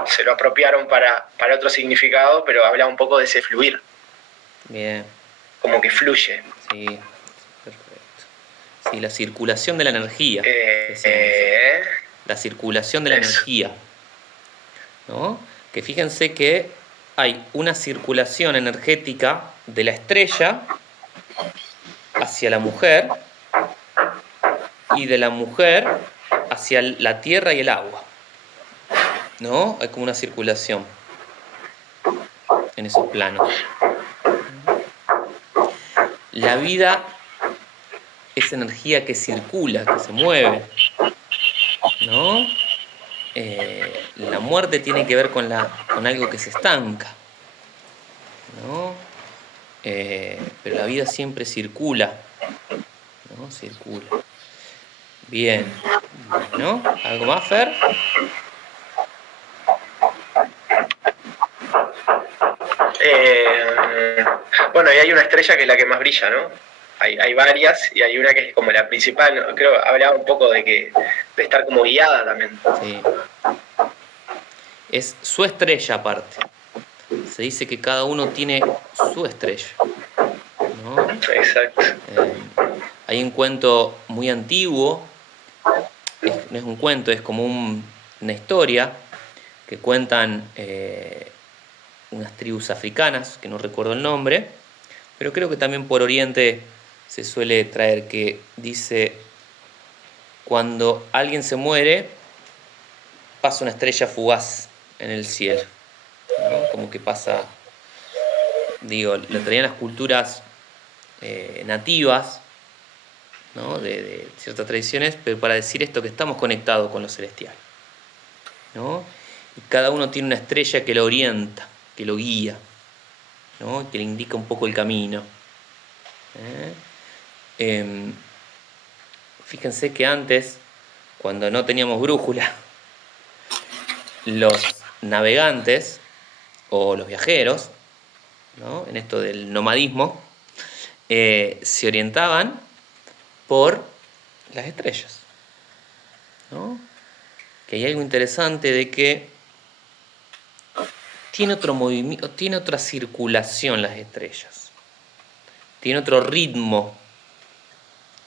se lo apropiaron para otro significado, pero hablaba un poco de ese fluir. Bien. Como que fluye. Sí. Perfecto. Sí, la circulación de la energía. La circulación de la energía. ¿No? Que fíjense que hay una circulación energética de la estrella hacia la mujer y de la mujer hacia la tierra y el agua. ¿No? Hay como una circulación en esos planos. La vida es energía que circula, que se mueve. ¿No? La muerte tiene que ver con algo que se estanca. ¿No? Pero la vida siempre circula. ¿No? Circula. Bien. Bueno, ¿algo más, Fer? Bueno, y hay una estrella que es la que más brilla, ¿no? Hay varias y hay una que es como la principal, ¿no? Creo que hablaba un poco de estar como guiada también. Sí. Es su estrella aparte. Se dice que cada uno tiene su estrella. ¿No? Exacto. Hay un cuento muy antiguo, no es un cuento, es como una historia que cuentan unas tribus africanas, que no recuerdo el nombre, pero creo que también por Oriente se suele traer, que dice: cuando alguien se muere, pasa una estrella fugaz en el cielo, ¿no? Como que pasa, digo, lo traían las culturas nativas, ¿no? de ciertas tradiciones, pero para decir esto, que estamos conectados con lo celestial, ¿no? Y cada uno tiene una estrella que lo orienta, que lo guía, ¿no? Que le indica un poco el camino. Fíjense que antes, cuando no teníamos brújula, los navegantes o los viajeros, ¿no? En esto del nomadismo, se orientaban por las estrellas, ¿no? Que hay algo interesante de que tiene otro movimiento, tiene otra circulación las estrellas, tiene otro ritmo.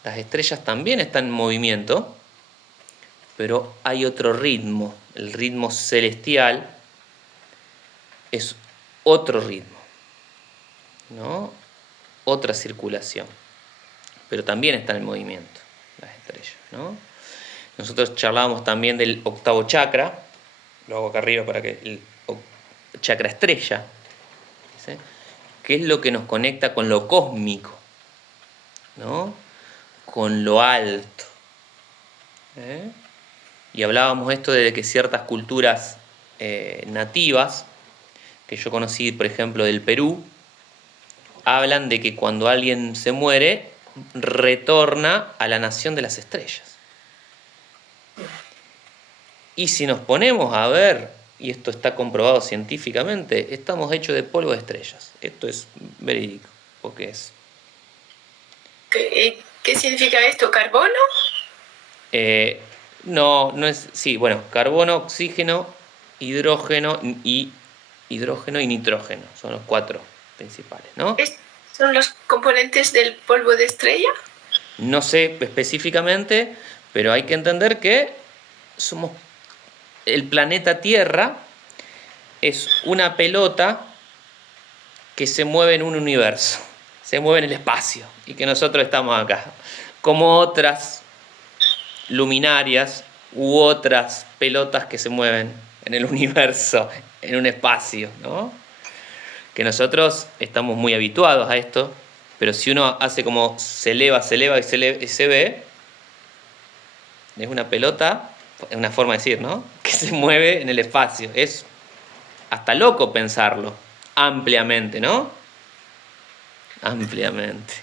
Las estrellas también están en movimiento, pero hay otro ritmo. El ritmo celestial es otro ritmo, ¿no? Otra circulación, pero también están en movimiento las estrellas, ¿no? Nosotros charlábamos también del octavo chakra, lo hago acá arriba para que el chakra estrella, ¿sí? Que es lo que nos conecta con lo cósmico, ¿no? Con lo alto. Y hablábamos esto de que ciertas culturas nativas, que yo conocí, por ejemplo, del Perú, hablan de que cuando alguien se muere, retorna a la nación de las estrellas. Y si nos ponemos a ver, y esto está comprobado científicamente, estamos hechos de polvo de estrellas. Esto es verídico, porque es. ¿Qué significa esto? ¿Carbono? No es. Sí, bueno, carbono, oxígeno, hidrógeno y nitrógeno. Son los 4 principales, ¿no? ¿Son los componentes del polvo de estrella? No sé específicamente, pero hay que entender que somos. El planeta Tierra es una pelota que se mueve en un universo, se mueve en el espacio, y que nosotros estamos acá. Como otras luminarias u otras pelotas que se mueven en el universo, en un espacio, ¿no? Que nosotros estamos muy habituados a esto, pero si uno hace como se eleva y se ve, es una pelota, es una forma de decir, ¿no? Que se mueve en el espacio. Es hasta loco pensarlo, ampliamente, ¿no? Ampliamente.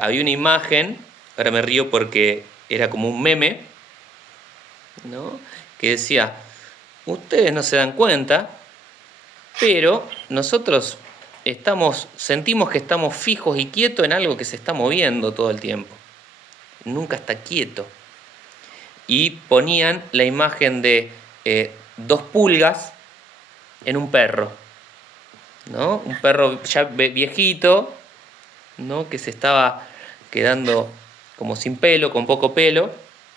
Había una imagen, ahora me río porque era como un meme, ¿no? Que decía, ustedes no se dan cuenta, pero nosotros sentimos que estamos fijos y quietos en algo que se está moviendo todo el tiempo. Nunca está quieto. Y ponían la imagen de 2 pulgas en un perro, ¿no? Un perro ya viejito, ¿no? Que se estaba quedando como sin pelo, con poco pelo,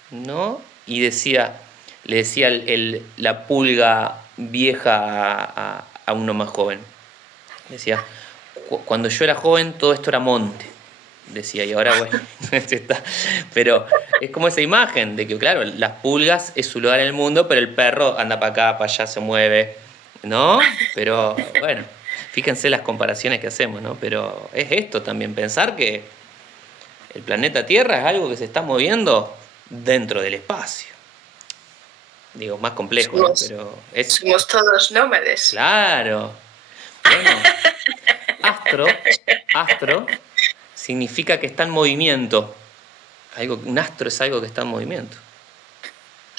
¿no? Y le decía la pulga vieja a uno más joven. Decía, cuando yo era joven todo esto era monte. Decía, y ahora bueno, está. Pero es como esa imagen de que, claro, las pulgas es su lugar en el mundo, pero el perro anda para acá, para allá, se mueve, ¿no? Pero bueno, fíjense las comparaciones que hacemos, ¿no? Pero es esto también, pensar que el planeta Tierra es algo que se está moviendo dentro del espacio. Digo, más complejo, ¿no? Pero somos todos nómades. Claro. Bueno, astro significa que está en movimiento. Un astro es algo que está en movimiento.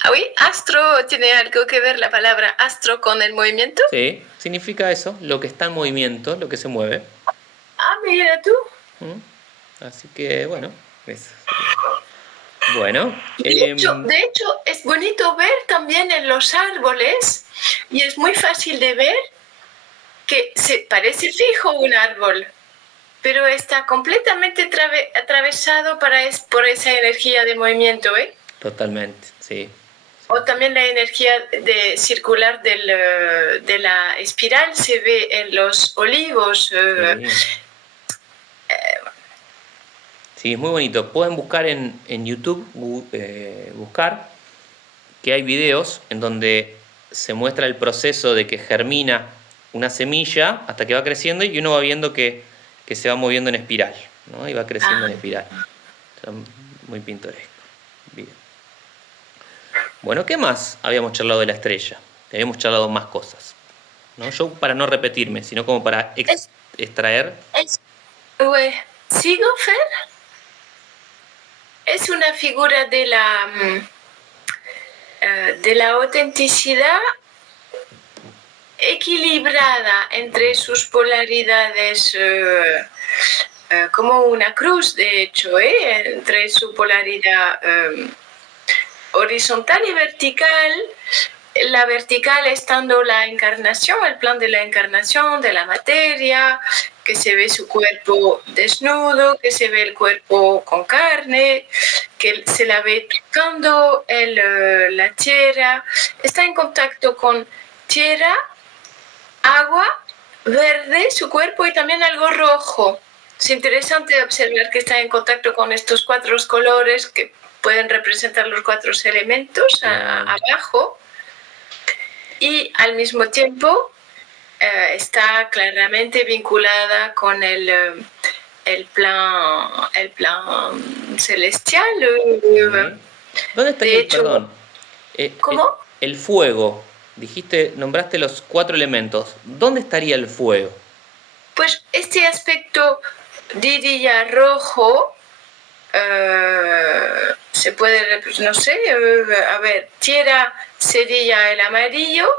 ¿Ah, sí? ¿Astro tiene algo que ver la palabra astro con el movimiento? Sí, significa eso, lo que está en movimiento, lo que se mueve. Ah, mira tú. Así que, bueno, eso. Bueno. De hecho, es bonito ver también en los árboles, y es muy fácil de ver que parece fijo un árbol, pero está completamente atravesado por esa energía de movimiento, ¿eh? Totalmente, sí. O también la energía circular de la espiral se ve en los olivos. Sí, es muy bonito. Pueden buscar en YouTube, buscar que hay videos en donde se muestra el proceso de que germina una semilla hasta que va creciendo y uno va viendo que se va moviendo en espiral, ¿no? Y va creciendo en espiral. Muy pintoresco. Bien. Bueno, ¿qué más habíamos charlado de la estrella? Habíamos charlado más cosas, ¿no? Yo para no repetirme, sino como para extraer. Sigofer es una figura de la autenticidad equilibrada entre sus polaridades, como una cruz, de hecho, entre su polaridad horizontal y vertical. La vertical estando la encarnación, el plan de la encarnación de la materia, que se ve su cuerpo desnudo, que se ve el cuerpo con carne, que se la ve tocando la tierra, está en contacto con tierra, agua, verde, su cuerpo, y también algo rojo. Es interesante observar que está en contacto con estos 4 colores que pueden representar los 4 elementos abajo. Y al mismo tiempo está claramente vinculada con el plan celestial. ¿Dónde está de hecho, perdón? ¿cómo? El fuego. Nombraste los 4 elementos. ¿Dónde estaría el fuego? Pues este aspecto, diría rojo, se puede, no sé, a ver, tierra sería el amarillo.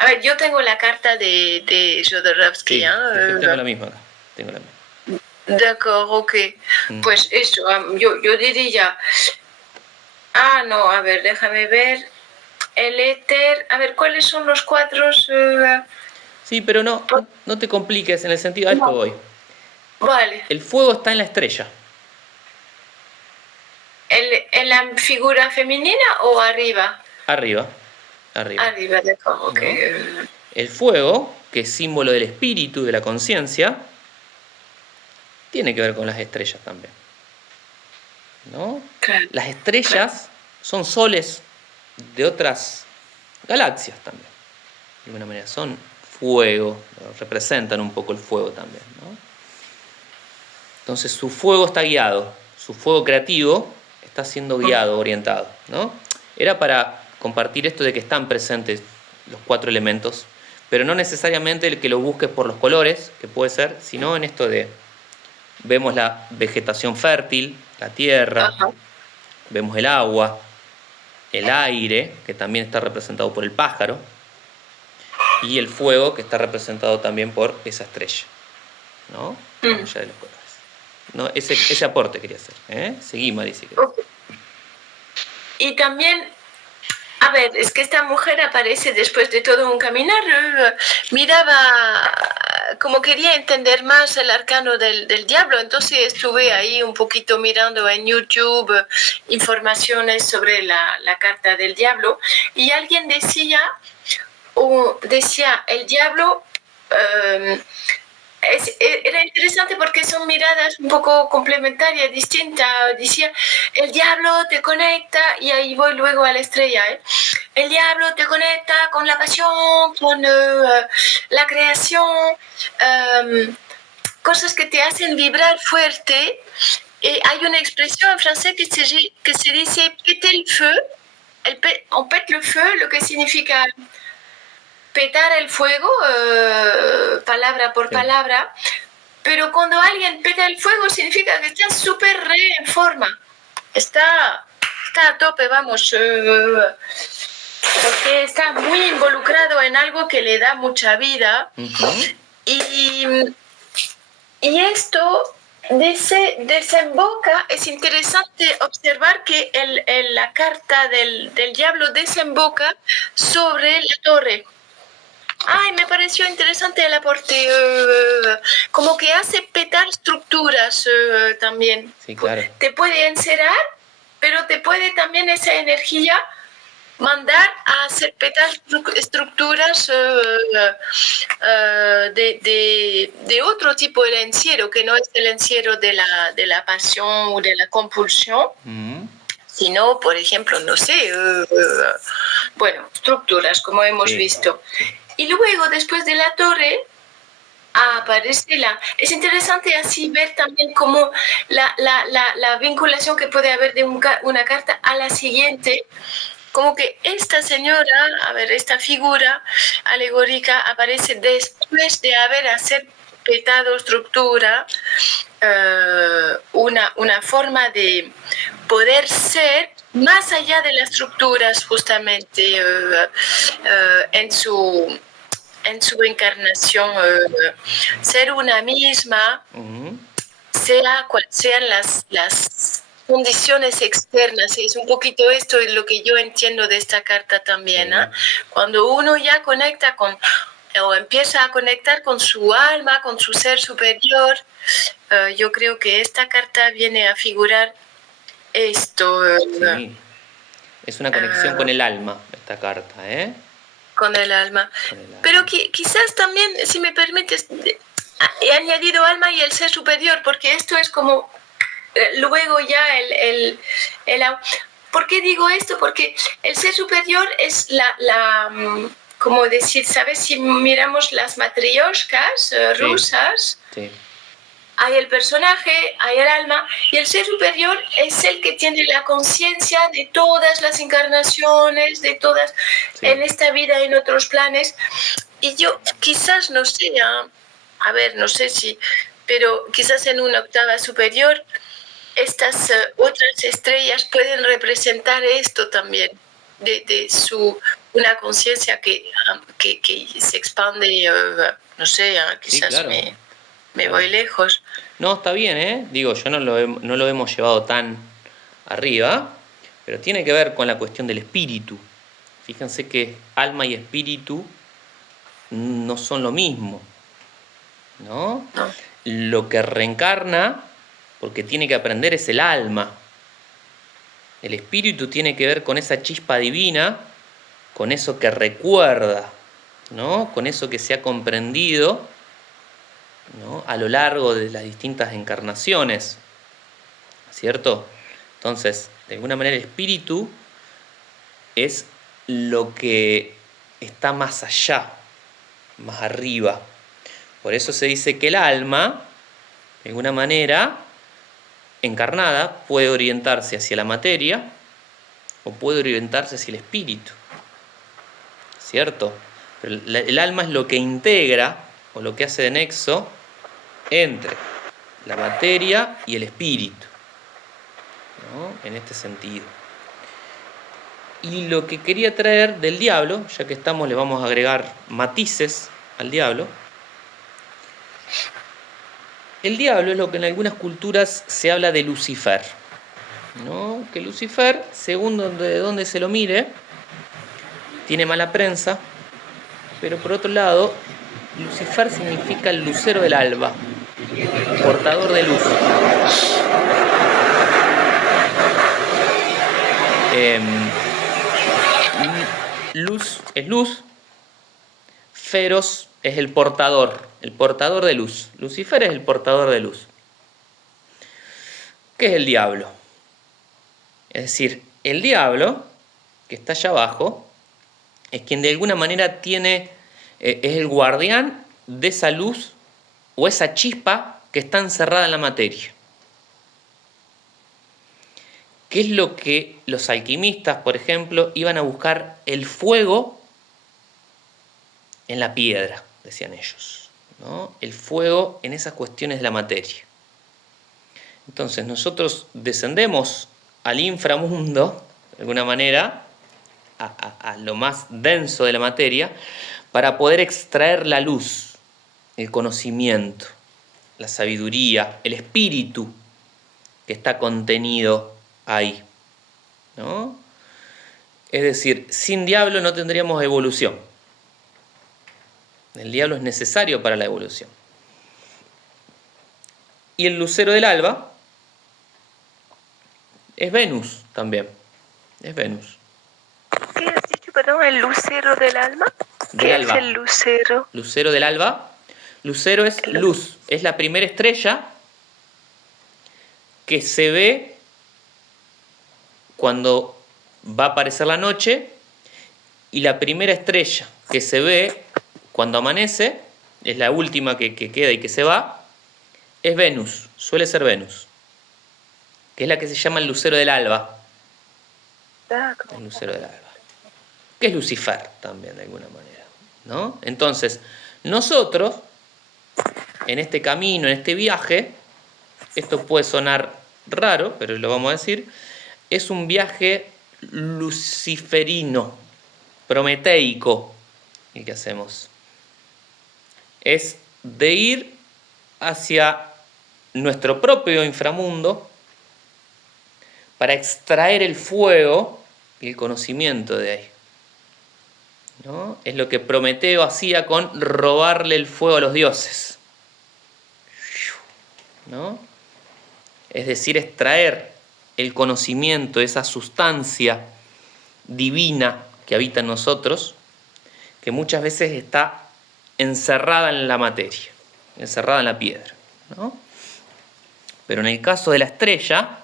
A ver, yo tengo la carta de Jodorowsky. Sí, yo tengo la misma acá. Tengo la misma. D'accord, ok. Pues eso, yo diría... no, a ver, déjame ver. El éter, a ver, ¿cuáles son los 4? Sí, pero no te compliques en el sentido, a esto voy. Vale. El fuego está en la estrella. ¿En la figura femenina o arriba? Arriba. Arriba, de como que... El fuego, que es símbolo del espíritu, de la conciencia, tiene que ver con las estrellas también. ¿No? Claro. Las estrellas son soles de otras galaxias también. De alguna manera son fuego, representan un poco el fuego también, ¿no? Entonces su fuego está guiado, su fuego creativo está siendo guiado, orientado, ¿no? Era para compartir esto de que están presentes los 4 elementos, pero no necesariamente el que lo busques por los colores, que puede ser, sino en esto de vemos la vegetación fértil, la tierra, vemos el agua, el aire, que también está representado por el pájaro, y el fuego, que está representado también por esa estrella, ¿no? Más allá de los colores. No, ese aporte quería hacer. Seguí, Mari, si querés. Okay. Y también, a ver, es que esta mujer aparece después de todo un caminar, miraba, como quería entender más el arcano del diablo, entonces estuve ahí un poquito mirando en YouTube informaciones sobre la carta del diablo, y alguien decía el diablo... era interesante porque son miradas un poco complementarias, distintas. Decía, el diablo te conecta, y ahí voy luego a la estrella, el diablo te conecta con la pasión, con la creación, cosas que te hacen vibrar fuerte. Y hay una expresión en francés que se dice péter le feu, on pète le feu, lo que significa petar el fuego, palabra por palabra, pero cuando alguien peta el fuego significa que está súper en forma, está a tope, vamos, porque está muy involucrado en algo que le da mucha vida. Y esto desemboca, es interesante observar que la carta del diablo desemboca sobre la torre. Me pareció interesante el aporte, como que hace petar estructuras también. Sí, claro. Te puede encerrar, pero te puede también esa energía mandar a hacer petar estructuras de otro tipo de encierro, que no es el encierro de la pasión o de la compulsión, sino, por ejemplo, no sé, bueno, estructuras, como hemos visto. Y luego, después de la torre, aparece Es interesante así ver también cómo la vinculación que puede haber de una carta a la siguiente, como que esta señora, a ver, esta figura alegórica aparece después de haber petado estructura, una forma de poder ser más allá de las estructuras, justamente en su encarnación, ser una misma, sea cuales sean las condiciones externas. Es un poquito esto es lo que yo entiendo de esta carta también, ¿eh? Cuando uno ya conecta o empieza a conectar con su alma, con su ser superior, yo creo que esta carta viene a figurar esto. Sí. Es una conexión con el alma, esta carta, ¿eh? Con el alma. Pero quizás también, si me permites, he añadido alma y el ser superior, porque esto es como luego ya ¿Por qué digo esto? Porque el ser superior es como decir, ¿sabes? Si miramos las matrioshkas rusas, hay el personaje, hay el alma, y el ser superior es el que tiene la conciencia de todas las encarnaciones, de todas, en esta vida, en otros planes. Y yo quizás, no sé, a ver, no sé si, pero quizás en una octava superior, estas otras estrellas pueden representar esto también, de una conciencia que se expande, no sé, quizás Sí, claro. me voy lejos. No, está bien, ¿eh? Digo, yo no lo hemos llevado tan arriba, pero tiene que ver con la cuestión del espíritu. Fíjense que alma y espíritu no son lo mismo, ¿no? No. Lo que reencarna, porque tiene que aprender, es el alma. El espíritu tiene que ver con esa chispa divina, con eso que recuerda, ¿no? Con eso que se ha comprendido, ¿no? A lo largo de las distintas encarnaciones, ¿cierto? Entonces, de alguna manera el espíritu es lo que está más allá, más arriba. Por eso se dice que el alma, de alguna manera, encarnada, puede orientarse hacia la materia o puede orientarse hacia el espíritu, ¿cierto? Pero el alma es lo que integra o lo que hace de nexo entre la materia y el espíritu, ¿no? En este sentido. Y lo que quería traer del diablo, ya que estamos, le vamos a agregar matices al diablo. El diablo es lo que en algunas culturas se habla de Lucifer, ¿no? Que Lucifer, según de donde se lo mire, tiene mala prensa, pero por otro lado, Lucifer significa el lucero del alba, portador de luz. Luz es luz, Feros es el portador de luz. Lucifer es el portador de luz. ¿Qué es el diablo? Es decir, el diablo, que está allá abajo, es quien de alguna manera es el guardián de esa luz o esa chispa que está encerrada en la materia. ¿Qué es lo que los alquimistas, por ejemplo, iban a buscar? El fuego en la piedra, decían ellos, ¿no? El fuego en esas cuestiones de la materia. Entonces nosotros descendemos al inframundo, de alguna manera, a lo más denso de la materia, para poder extraer la luz, el conocimiento, la sabiduría, el espíritu que está contenido ahí, ¿no? Es decir, sin diablo no tendríamos evolución. El diablo es necesario para la evolución. Y el lucero del alba es Venus también. Es Venus. ¿Qué has dicho, perdón? ¿El lucero del alma? ¿Qué es el lucero? Lucero del alba. Lucero es luz. Es la primera estrella que se ve cuando va a aparecer la noche, y la primera estrella que se ve cuando amanece, es la última que queda y que se va, es Venus, suele ser Venus, que es la que se llama el lucero del alba. El lucero del alba. Que es Lucifer también, de alguna manera, ¿no? Entonces, nosotros, en este camino, en este viaje, esto puede sonar raro, pero lo vamos a decir, es un viaje luciferino, prometeico, el que hacemos. Es de ir hacia nuestro propio inframundo para extraer el fuego y el conocimiento de ahí, ¿no? Es lo que Prometeo hacía con robarle el fuego a los dioses, ¿no? Es decir, extraer el conocimiento, esa sustancia divina que habita en nosotros, que muchas veces está encerrada en la materia, encerrada en la piedra, ¿no? Pero en el caso de la estrella,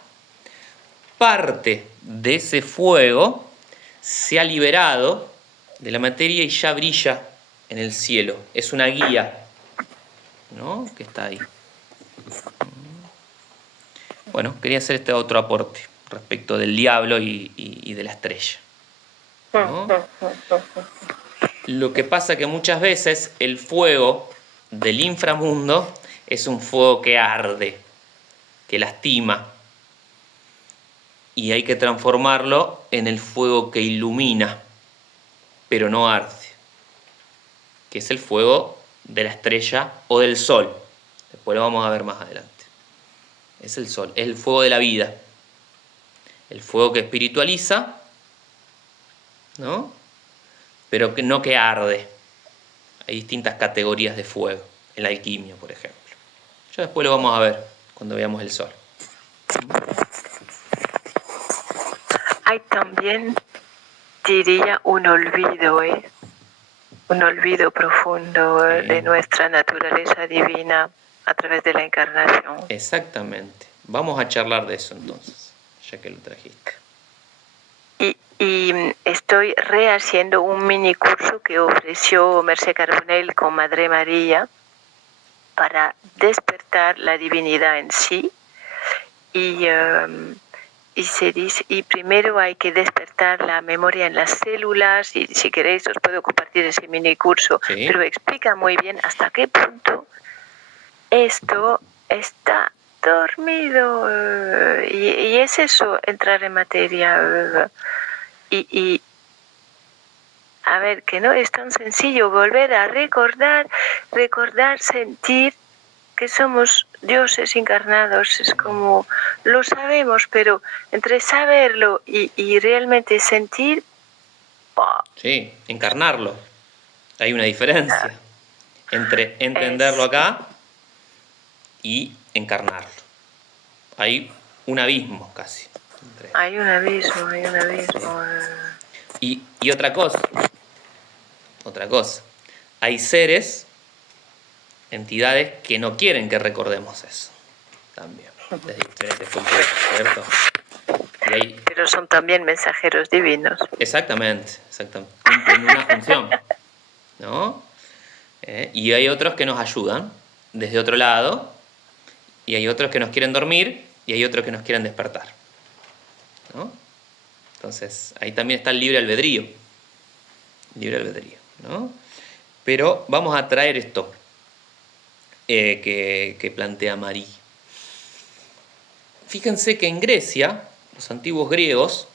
parte de ese fuego se ha liberado de la materia y ya brilla en el cielo. Es una guía, ¿no? Que está ahí. Bueno, quería hacer este otro aporte respecto del diablo y de la estrella, ¿no? Lo que pasa que muchas veces el fuego del inframundo es un fuego que arde, que lastima, y hay que transformarlo en el fuego que ilumina, pero no arde, que es el fuego de la estrella o del sol. Después lo vamos a ver más adelante. Es el sol, es el fuego de la vida, el fuego que espiritualiza, ¿no? Pero que no que arde. Hay distintas categorías de fuego, en la alquimia, por ejemplo. Ya después lo vamos a ver cuando veamos el sol. Hay también, diría, un olvido, un olvido profundo de nuestra naturaleza divina a través de la encarnación. Exactamente. Vamos a charlar de eso entonces, ya que lo trajiste. Y estoy rehaciendo un mini curso que ofreció Mercé Carbonell con Madre María para despertar la divinidad en sí. Y se dice, y primero hay que despertar la memoria en las células, y si queréis os puedo compartir ese mini curso, Sí. pero explica muy bien hasta qué punto esto está dormido, y es eso, entrar en materia, y a ver, que no es tan sencillo volver a recordar, sentir que somos dioses encarnados. Es como, lo sabemos, pero entre saberlo y realmente sentir... Sí, encarnarlo. Hay una diferencia entre entenderlo acá y encarnarlo. Hay un abismo casi. Hay un abismo. Y otra cosa. Hay seres, entidades que no quieren que recordemos eso. También, desde diferentes culturas, ¿cierto? Pero son también mensajeros divinos. Exactamente. Cumplen una función, ¿no? Y hay otros que nos ayudan desde otro lado, y hay otros que nos quieren dormir, y hay otros que nos quieren despertar, ¿no? Entonces, ahí también está el libre albedrío, ¿no? Pero vamos a traer esto que plantea Marie. Fíjense que en Grecia, los antiguos griegos,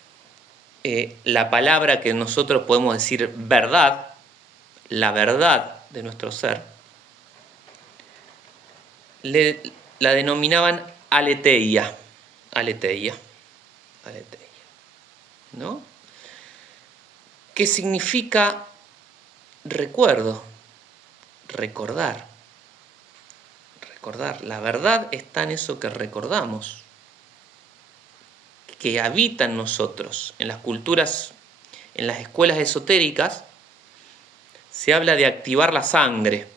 la palabra que nosotros podemos decir verdad, la verdad de nuestro ser, la denominaban aletheia, ¿no? Que significa recuerdo, recordar. La verdad está en eso que recordamos, que habita en nosotros. En las culturas, en las escuelas esotéricas, se habla de activar la sangre.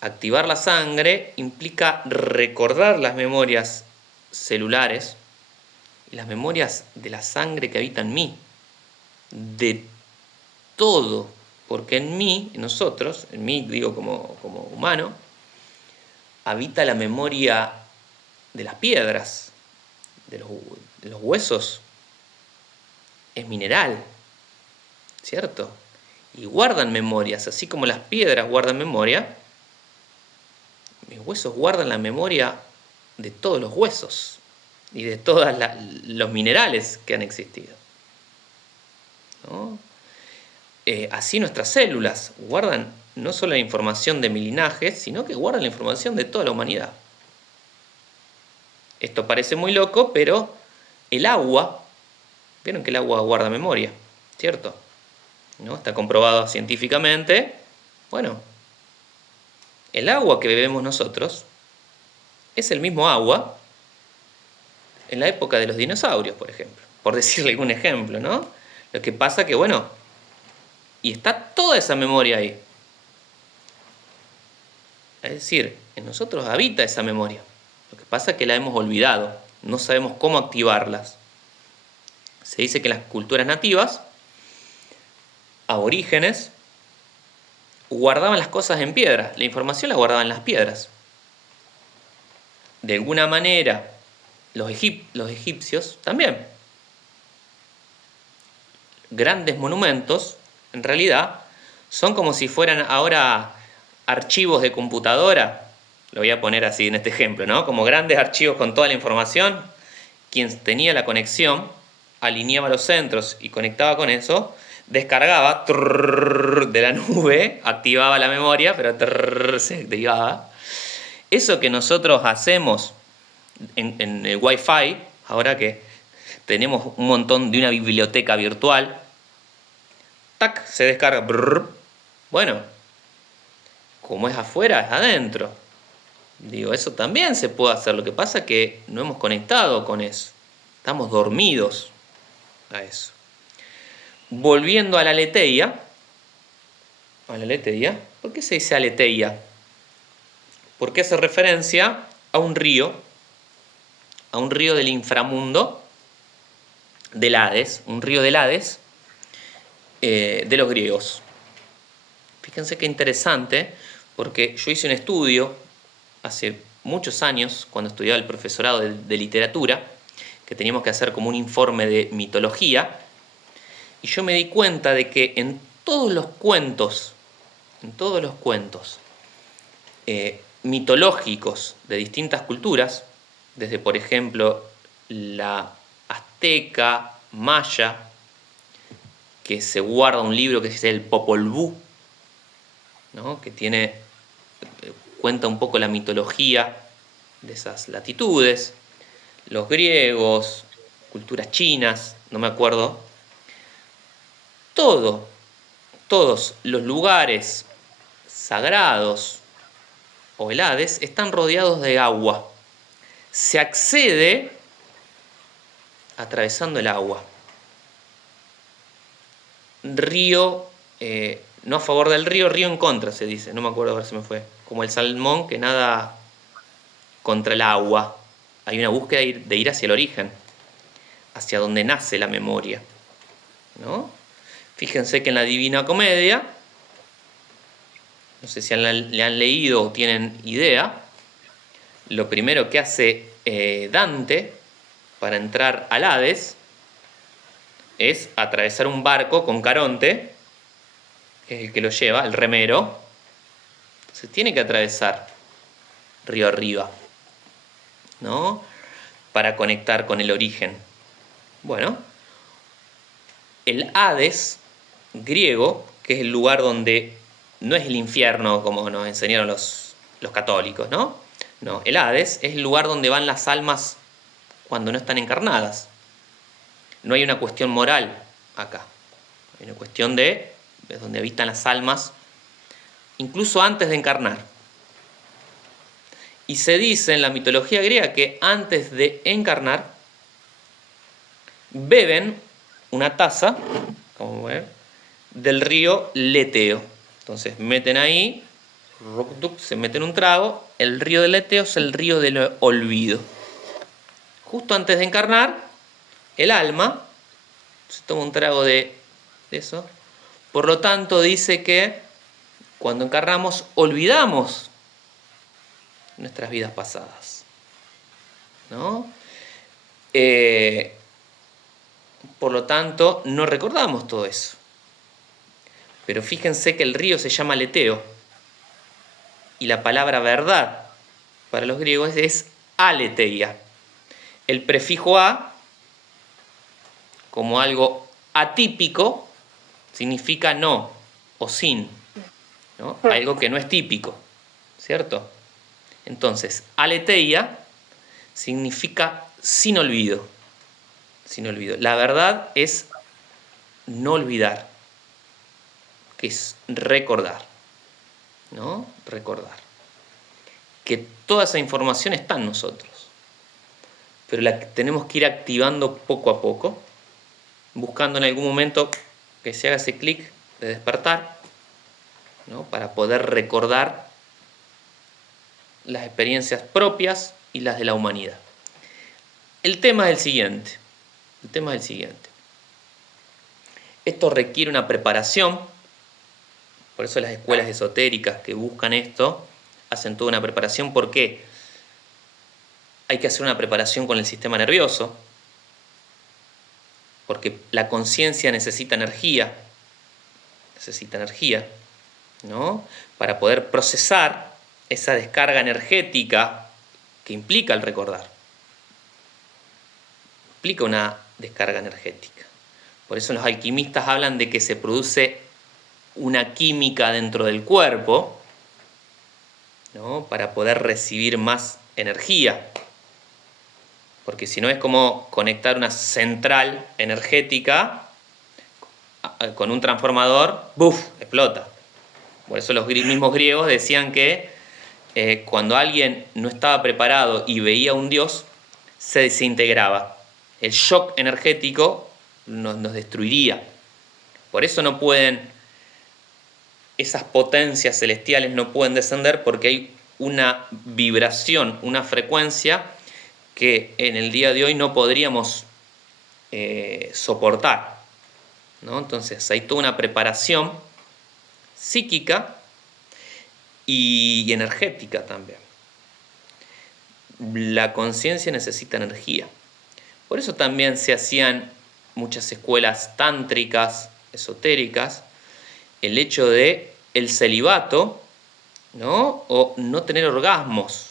Activar la sangre implica recordar las memorias celulares y las memorias de la sangre que habita en mí, de todo, porque en mí, en nosotros, en mí digo como humano, habita la memoria de las piedras, de los huesos, es mineral, ¿cierto? Y guardan memorias, así como las piedras guardan memoria, mis huesos guardan la memoria de todos los huesos y de todos los minerales que han existido, ¿no? Así nuestras células guardan no solo la información de mi linaje, sino que guardan la información de toda la humanidad. Esto parece muy loco, pero el agua, vieron que el agua guarda memoria, ¿cierto? ¿No? Está comprobado científicamente. Bueno, el agua que bebemos nosotros es el mismo agua en la época de los dinosaurios, por ejemplo, por decirle algún ejemplo, ¿no? Lo que pasa que, bueno, y está toda esa memoria ahí. Es decir, en nosotros habita esa memoria. Lo que pasa es que la hemos olvidado, no sabemos cómo activarlas. Se dice que las culturas nativas, aborígenes, guardaban las cosas en piedra, la información la guardaban en las piedras. de alguna manera, los egipcios también. Grandes monumentos, en realidad, son como si fueran ahora archivos de computadora. Lo voy a poner así en este ejemplo, ¿no? Como grandes archivos con toda la información. Quien tenía la conexión alineaba los centros y conectaba con eso, descargaba de la nube, activaba la memoria, pero se activaba. Eso que nosotros hacemos en el Wi-Fi, ahora que tenemos un montón de una biblioteca virtual, tac, se descarga. Bueno, como es afuera, es adentro. Digo, eso también se puede hacer. Lo que pasa es que no hemos conectado con eso. Estamos dormidos a eso. Volviendo a la aletheia. ¿Por qué se dice aletheia? Porque hace referencia a un río del inframundo, del Hades, un río del Hades, de los griegos. Fíjense qué interesante, porque yo hice un estudio hace muchos años, cuando estudiaba el profesorado de literatura, que teníamos que hacer como un informe de mitología, y yo me di cuenta de que en todos los cuentos mitológicos de distintas culturas, desde por ejemplo la azteca, maya, que se guarda un libro que es el Popol Vuh, ¿no? Que cuenta un poco la mitología de esas latitudes, los griegos, culturas chinas, no me acuerdo. Todos los lugares sagrados o el Hades están rodeados de agua. Se accede atravesando el agua. Río, no a favor del río, río en contra se dice, no me acuerdo, a ver si me fue. Como el salmón que nada contra el agua. Hay una búsqueda de ir hacia el origen, hacia donde nace la memoria, ¿no? Fíjense que en la Divina Comedia, no sé si le han leído o tienen idea, lo primero que hace Dante para entrar al Hades es atravesar un barco con Caronte, que es el que lo lleva, el remero. Se tiene que atravesar río arriba, ¿no? Para conectar con el origen. Bueno, el Hades griego, que es el lugar donde no es el infierno como nos enseñaron los católicos, ¿no? No, el Hades es el lugar donde van las almas cuando no están encarnadas. No hay una cuestión moral acá. Hay una cuestión de donde habitan las almas, incluso antes de encarnar. Y se dice en la mitología griega que antes de encarnar, beben una taza, como ven, del río Leteo. Entonces meten ahí, se meten un trago, el río del Leteo es el río del olvido. Justo antes de encarnar, el alma se toma un trago de eso. Por lo tanto, dice que cuando encarnamos olvidamos nuestras vidas pasadas, ¿no? Por lo tanto, no recordamos todo eso. Pero fíjense que el río se llama Leteo y la palabra verdad para los griegos es aletheia. El prefijo a, como algo atípico, significa no o sin, ¿no? Algo que no es típico, ¿cierto? Entonces, aletheia significa sin olvido. Sin olvido. La verdad es no olvidar, que es recordar, ¿no? Recordar. Que toda esa información está en nosotros, pero la tenemos que ir activando poco a poco, buscando en algún momento que se haga ese clic de despertar, ¿no? Para poder recordar las experiencias propias y las de la humanidad. El tema es el siguiente. Esto requiere una preparación, por eso las escuelas esotéricas que buscan esto hacen toda una preparación. ¿Por qué? hay que hacer una preparación con el sistema nervioso, porque la conciencia necesita energía, ¿no? Para poder procesar esa descarga energética que implica el recordar. Implica una descarga energética. Por eso los alquimistas hablan de que se produce una química dentro del cuerpo, ¿no? Para poder recibir más energía. Porque si no es como conectar una central energética con un transformador, ¡buf!, explota. Por eso los mismos griegos decían que cuando alguien no estaba preparado y veía a un dios, se desintegraba. El shock energético nos destruiría. Por eso no pueden, esas potencias celestiales no pueden descender, porque hay una vibración, una frecuencia que en el día de hoy no podríamos soportar, ¿no? Entonces hay toda una preparación psíquica y energética también. La conciencia necesita energía. Por eso también se hacían muchas escuelas tántricas, esotéricas, el hecho de el celibato, ¿no? O no tener orgasmos.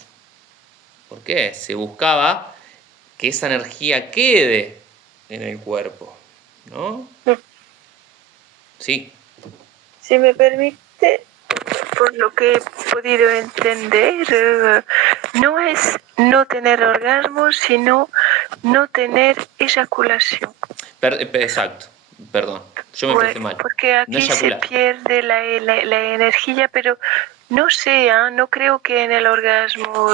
¿Por qué? Se buscaba que esa energía quede en el cuerpo, ¿no? Sí. Si me permite, por lo que he podido entender, no es no tener orgasmo, sino no tener eyaculación. Exacto, perdón, yo me expresé mal. Porque aquí no se pierde la energía, pero no sé, no creo que en el orgasmo,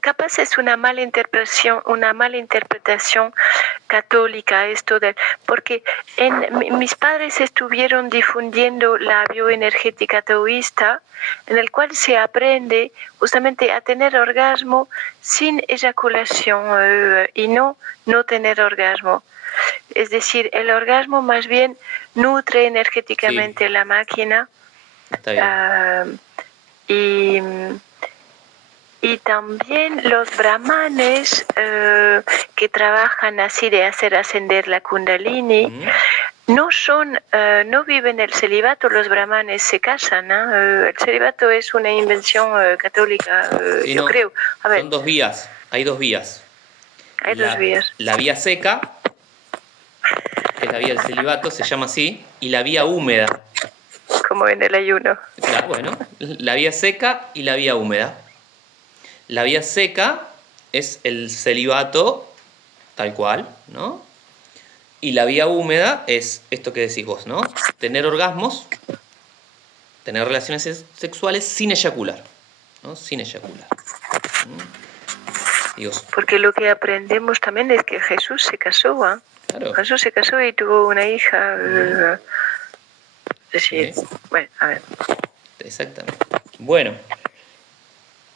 capaz es una mala interpretación católica esto porque mis padres estuvieron difundiendo la bioenergética taoísta, en el cual se aprende justamente a tener orgasmo sin eyaculación y no tener orgasmo. Es decir, el orgasmo más bien nutre energéticamente la máquina. Está bien. Y también los brahmanes que trabajan así de hacer ascender la kundalini, no viven el celibato. Los brahmanes se casan, el celibato es una invención católica, yo creo. A ver. Son dos vías, hay dos vías. Dos vías. La vía seca, que es la vía del celibato, se llama así, y la vía húmeda. Como en el ayuno. Claro, bueno, la vía seca y la vía húmeda. La vía seca es el celibato tal cual, ¿no? Y la vía húmeda es esto que decís vos, ¿no? Tener orgasmos, tener relaciones sexuales sin eyacular, ¿no? Sin eyacular. Dios. Porque lo que aprendemos también es que Jesús se casó, Claro. Jesús se casó y tuvo una hija. Sí. Bueno, a ver. Exactamente. Bueno,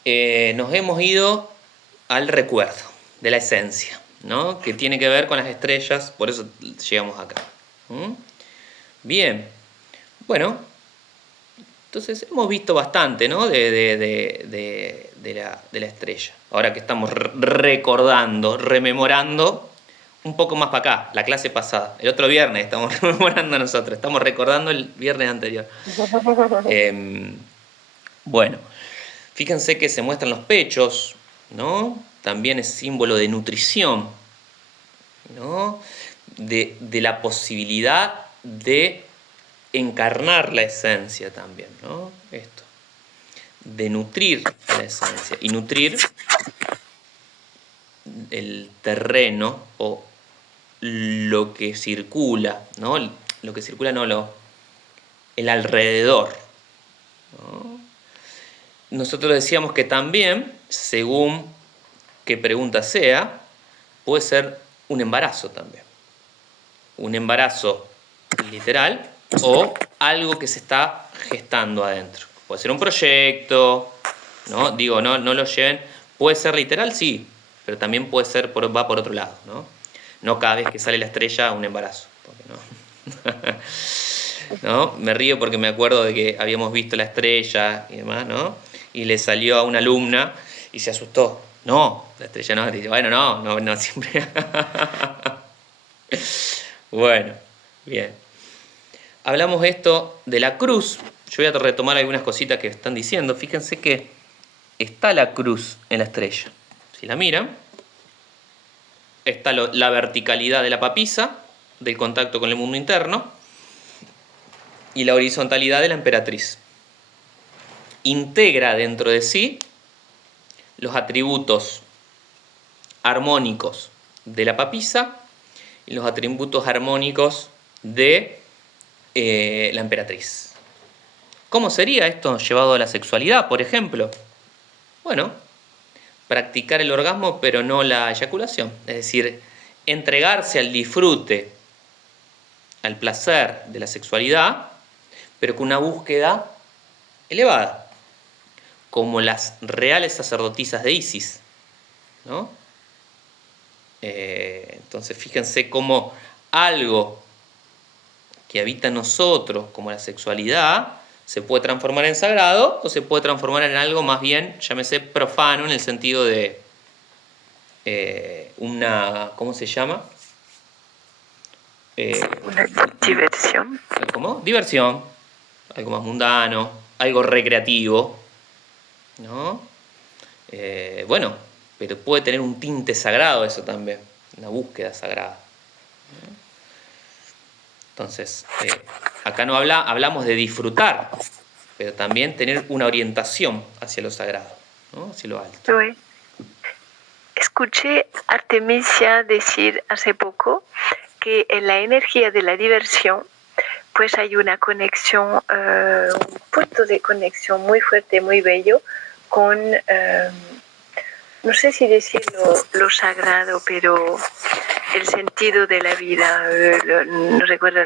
nos hemos ido al recuerdo de la esencia, ¿no? Que tiene que ver con las estrellas, por eso llegamos acá. Bien, bueno, entonces hemos visto bastante, ¿no? de la estrella. Ahora que estamos recordando, rememorando, un poco más para acá, la clase pasada. El otro viernes estamos rememorando nosotros, estamos recordando el viernes anterior. Bueno, fíjense que se muestran los pechos, ¿no? También es símbolo de nutrición, ¿no? De la posibilidad de encarnar la esencia también, ¿no? Esto, de nutrir la esencia y nutrir el terreno o lo que circula, ¿no? Lo que circula, el alrededor, ¿no? Nosotros decíamos que también, según qué pregunta sea, puede ser un embarazo también. Un embarazo literal o algo que se está gestando adentro. Puede ser un proyecto, ¿no? Digo, no lo lleven. Puede ser literal, sí, pero también puede ser va por otro lado, ¿no? No cada vez que sale la estrella un embarazo. Porque no, me río porque me acuerdo de que habíamos visto la estrella y demás, ¿no? Y le salió a una alumna y se asustó. No, la estrella no, dice, bueno, no siempre. Bueno, bien. Hablamos esto de la cruz. Yo voy a retomar algunas cositas que están diciendo. Fíjense que está la cruz en la estrella. Si la miran, está la verticalidad de la papisa, del contacto con el mundo interno, y la horizontalidad de la emperatriz. Integra dentro de sí los atributos armónicos de la papisa y los atributos armónicos de la emperatriz. ¿Cómo sería esto llevado a la sexualidad, por ejemplo? Bueno, practicar el orgasmo pero no la eyaculación. Es decir, entregarse al disfrute, al placer de la sexualidad, pero con una búsqueda elevada, como las reales sacerdotisas de Isis, ¿no? Entonces fíjense cómo algo que habita en nosotros, como la sexualidad, se puede transformar en sagrado o se puede transformar en algo más bien, llámese profano, en el sentido de una, ¿cómo se llama? Una diversión. ¿Cómo? Diversión, algo más mundano, algo recreativo, ¿no? Bueno, pero puede tener un tinte sagrado eso también, una búsqueda sagrada. Entonces, acá no hablamos de disfrutar, pero también tener una orientación hacia lo sagrado, ¿no? Hacia lo alto. Oui. Escuché Artemisia decir hace poco que en la energía de la diversión pues hay una conexión, un punto de conexión muy fuerte, muy bello con, no sé si decirlo lo sagrado, pero el sentido de la vida, no recuerdo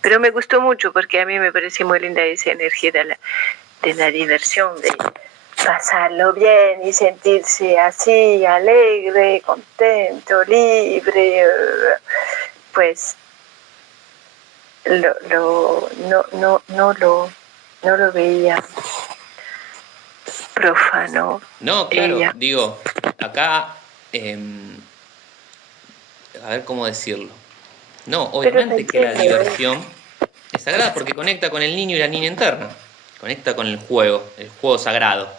pero me gustó mucho porque a mí me pareció muy linda esa energía de la diversión, de pasarlo bien y sentirse así, alegre, contento, libre, pues no lo veía profano. No, claro, ella. digo, acá, a ver cómo decirlo. No, obviamente que la diversión es sagrada porque conecta con el niño y la niña interna, conecta con el juego sagrado.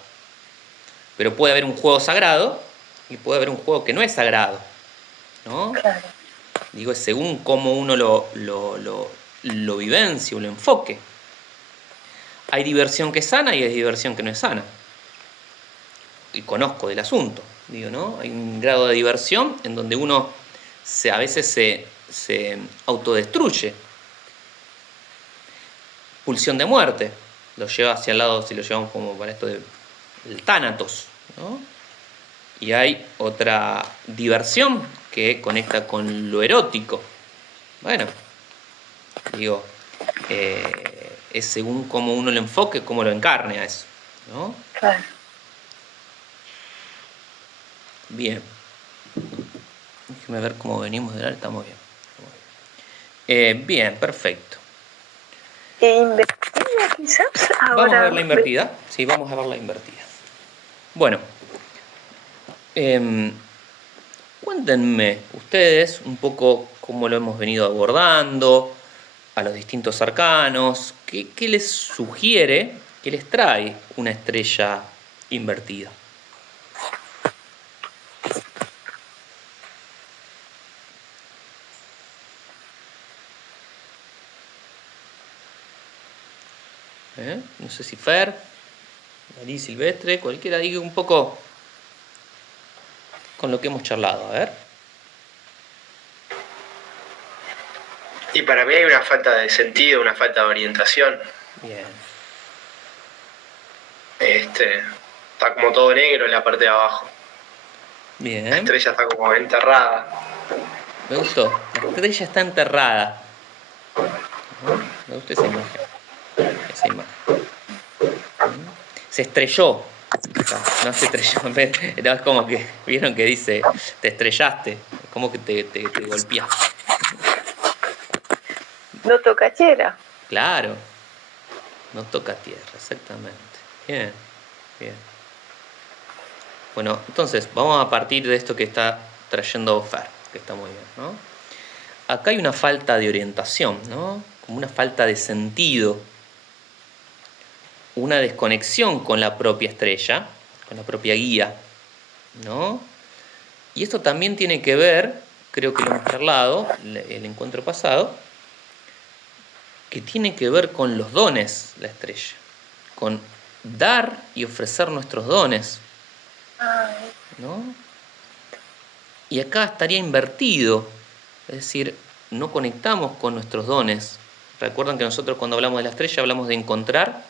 Pero puede haber un juego sagrado y puede haber un juego que no es sagrado, ¿no? Claro. Digo, es según cómo uno lo vivencie o lo enfoque. Hay diversión que es sana y hay diversión que no es sana. Y conozco del asunto, digo, ¿no? Hay un grado de diversión en donde uno a veces se autodestruye. Pulsión de muerte, lo lleva hacia el lado, si lo llevamos como para esto del tánatos, ¿no? Y hay otra diversión que conecta con lo erótico. Bueno, digo, es según cómo uno lo enfoque, cómo lo encarne a eso, ¿no? Claro. Bien. Déjeme ver cómo venimos de hablar, estamos bien. Bien, perfecto. Invertida quizás ahora. ¿Vamos a ver la invertida? Sí, vamos a ver la invertida. Bueno, cuéntenme ustedes un poco cómo lo hemos venido abordando, a los distintos arcanos, qué les sugiere, qué les trae una estrella invertida. No sé si Fer, Dalí Silvestre, cualquiera diga un poco con lo que hemos charlado, a ver. Y para mí hay una falta de sentido, una falta de orientación. Bien. Está como todo negro en la parte de abajo. Bien. La estrella está como enterrada. Me gustó. La estrella está enterrada. Me gustó esa imagen. Se estrelló. No se estrelló. No, es como que, vieron que dice, te estrellaste. Es como que te golpeaste. No toca tierra. Claro. No toca tierra, exactamente. Bien, bien. Bueno, entonces vamos a partir de esto que está trayendo Fer, que está muy bien, ¿no? Acá hay una falta de orientación, ¿no? Como una falta de sentido, una desconexión con la propia estrella, con la propia guía, ¿no? Y esto también tiene que ver, creo que lo hemos charlado el encuentro pasado, que tiene que ver con los dones, la estrella, con dar y ofrecer nuestros dones, ¿no? Y acá estaría invertido, es decir, no conectamos con nuestros dones. Recuerdan que nosotros cuando hablamos de la estrella hablamos de encontrar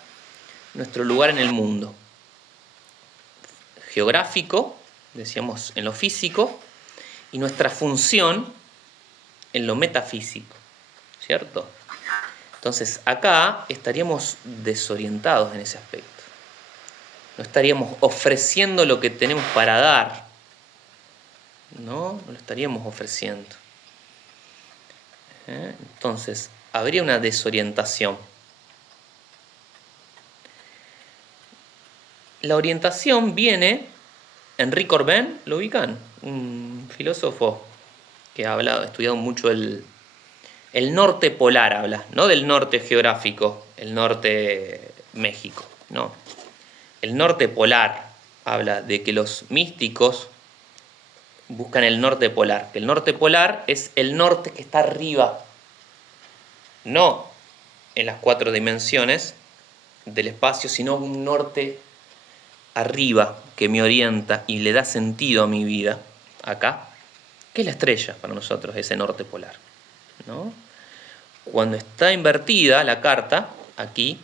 nuestro lugar en el mundo. Geográfico, decíamos en lo físico, y nuestra función en lo metafísico, ¿cierto? Entonces acá estaríamos desorientados en ese aspecto. No estaríamos ofreciendo lo que tenemos para dar, ¿no? No lo estaríamos ofreciendo. Entonces, habría una desorientación. La orientación viene, Enrique Corbin, ¿lo ubican? Un filósofo que ha estudiado mucho el norte polar, habla, no del norte geográfico, el norte México, no. El norte polar habla de que los místicos buscan el norte polar, que el norte polar es el norte que está arriba, no en las 4 dimensiones del espacio, sino un norte arriba que me orienta y le da sentido a mi vida, acá, que es la estrella para nosotros, ese norte polar, ¿no? Cuando está invertida la carta, aquí,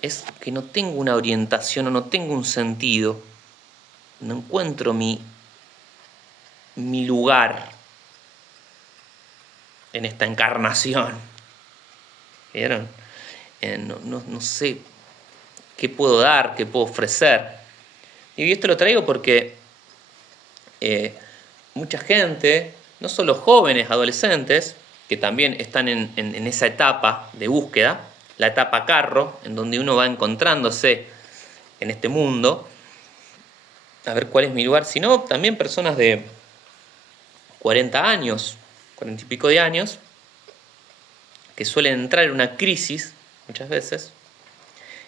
es que no tengo una orientación o no tengo un sentido, no encuentro mi lugar en esta encarnación. ¿Vieron? No sé qué puedo dar, qué puedo ofrecer. Y esto lo traigo porque mucha gente, no solo jóvenes, adolescentes, que también están en esa etapa de búsqueda, la etapa carro, en donde uno va encontrándose en este mundo, a ver cuál es mi lugar, sino también personas de 40 años, 40 y pico de años, que suelen entrar en una crisis muchas veces.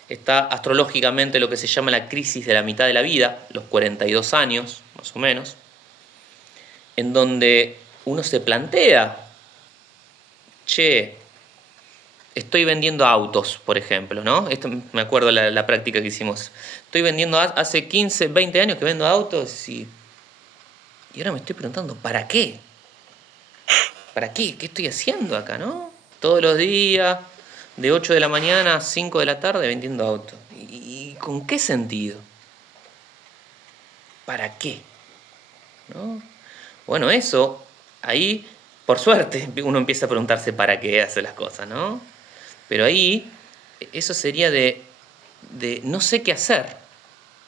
Está astrológicamente lo que se llama la crisis de la mitad de la vida, los 42 años, más o menos, en donde uno se plantea, che, estoy vendiendo autos, por ejemplo, ¿no? Esto me acuerdo la práctica que hicimos. Estoy vendiendo, hace 15, 20 años que vendo autos y ahora me estoy preguntando, ¿para qué? ¿Para qué? ¿Qué estoy haciendo acá, no? Todos los días, de 8 de la mañana a 5 de la tarde vendiendo autos. ¿Y con qué sentido? ¿Para qué? ¿No? Bueno, eso, ahí, por suerte, uno empieza a preguntarse para qué hace las cosas, ¿no? Pero ahí, eso sería de no sé qué hacer.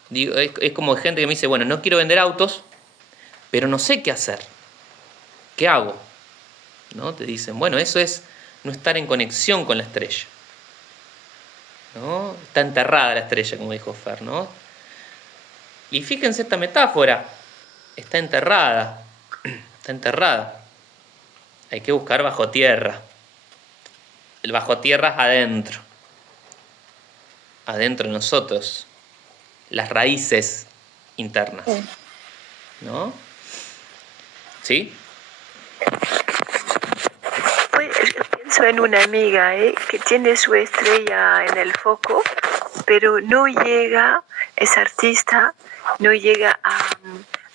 Digo, es como gente que me dice, bueno, no quiero vender autos, pero no sé qué hacer. ¿Qué hago? ¿No? Te dicen, bueno, eso es no estar en conexión con la estrella, ¿no? Está enterrada la estrella, como dijo Fer, ¿no? Y fíjense esta metáfora, está enterrada, está enterrada. Hay que buscar bajo tierra. El bajo tierra es adentro de nosotros, las raíces internas, ¿no? ¿Sí? Pues pienso en una amiga que tiene su estrella en el foco, pero no llega, es artista, no llega a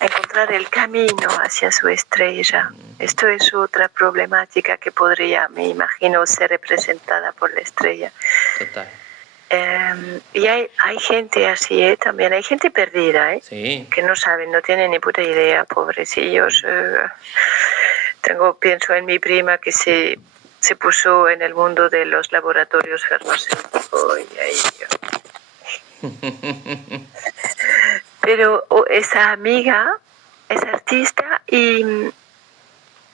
encontrar el camino hacia su estrella. Esto es otra problemática que podría, me imagino, ser representada por la estrella. Total. Y hay gente así, también hay gente perdida, Sí. que no saben, no tienen ni puta idea, pobrecillos. Pienso en mi prima que se puso en el mundo de los laboratorios farmacéuticos y ahí. Pero esa amiga es artista y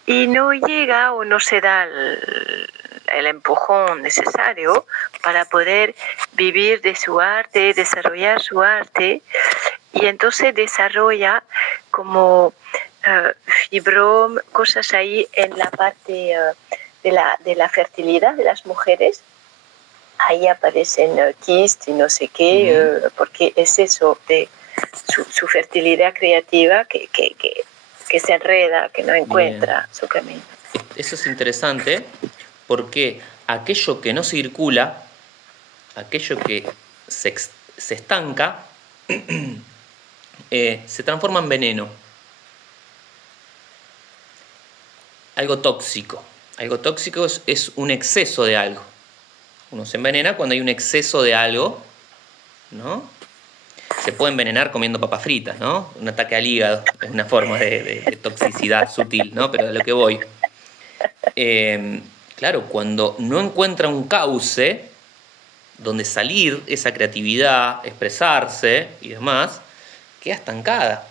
no llega o no se da el empujón necesario para poder vivir de su arte, desarrollar su arte y entonces desarrolla como fibrón, cosas ahí en la parte de la fertilidad de las mujeres. Ahí aparecen quistes y no sé qué, porque es eso de su fertilidad creativa que se enreda, que no encuentra su camino. Eso es interesante porque aquello que no circula, aquello que se estanca, se transforma en veneno. Algo tóxico. Algo tóxico es un exceso de algo. Uno se envenena cuando hay un exceso de algo, ¿no? Se puede envenenar comiendo papas fritas, ¿no? Un ataque al hígado es una forma de toxicidad sutil, ¿no? Pero a lo que voy. Claro, cuando no encuentra un cauce donde salir esa creatividad, expresarse y demás, queda estancada.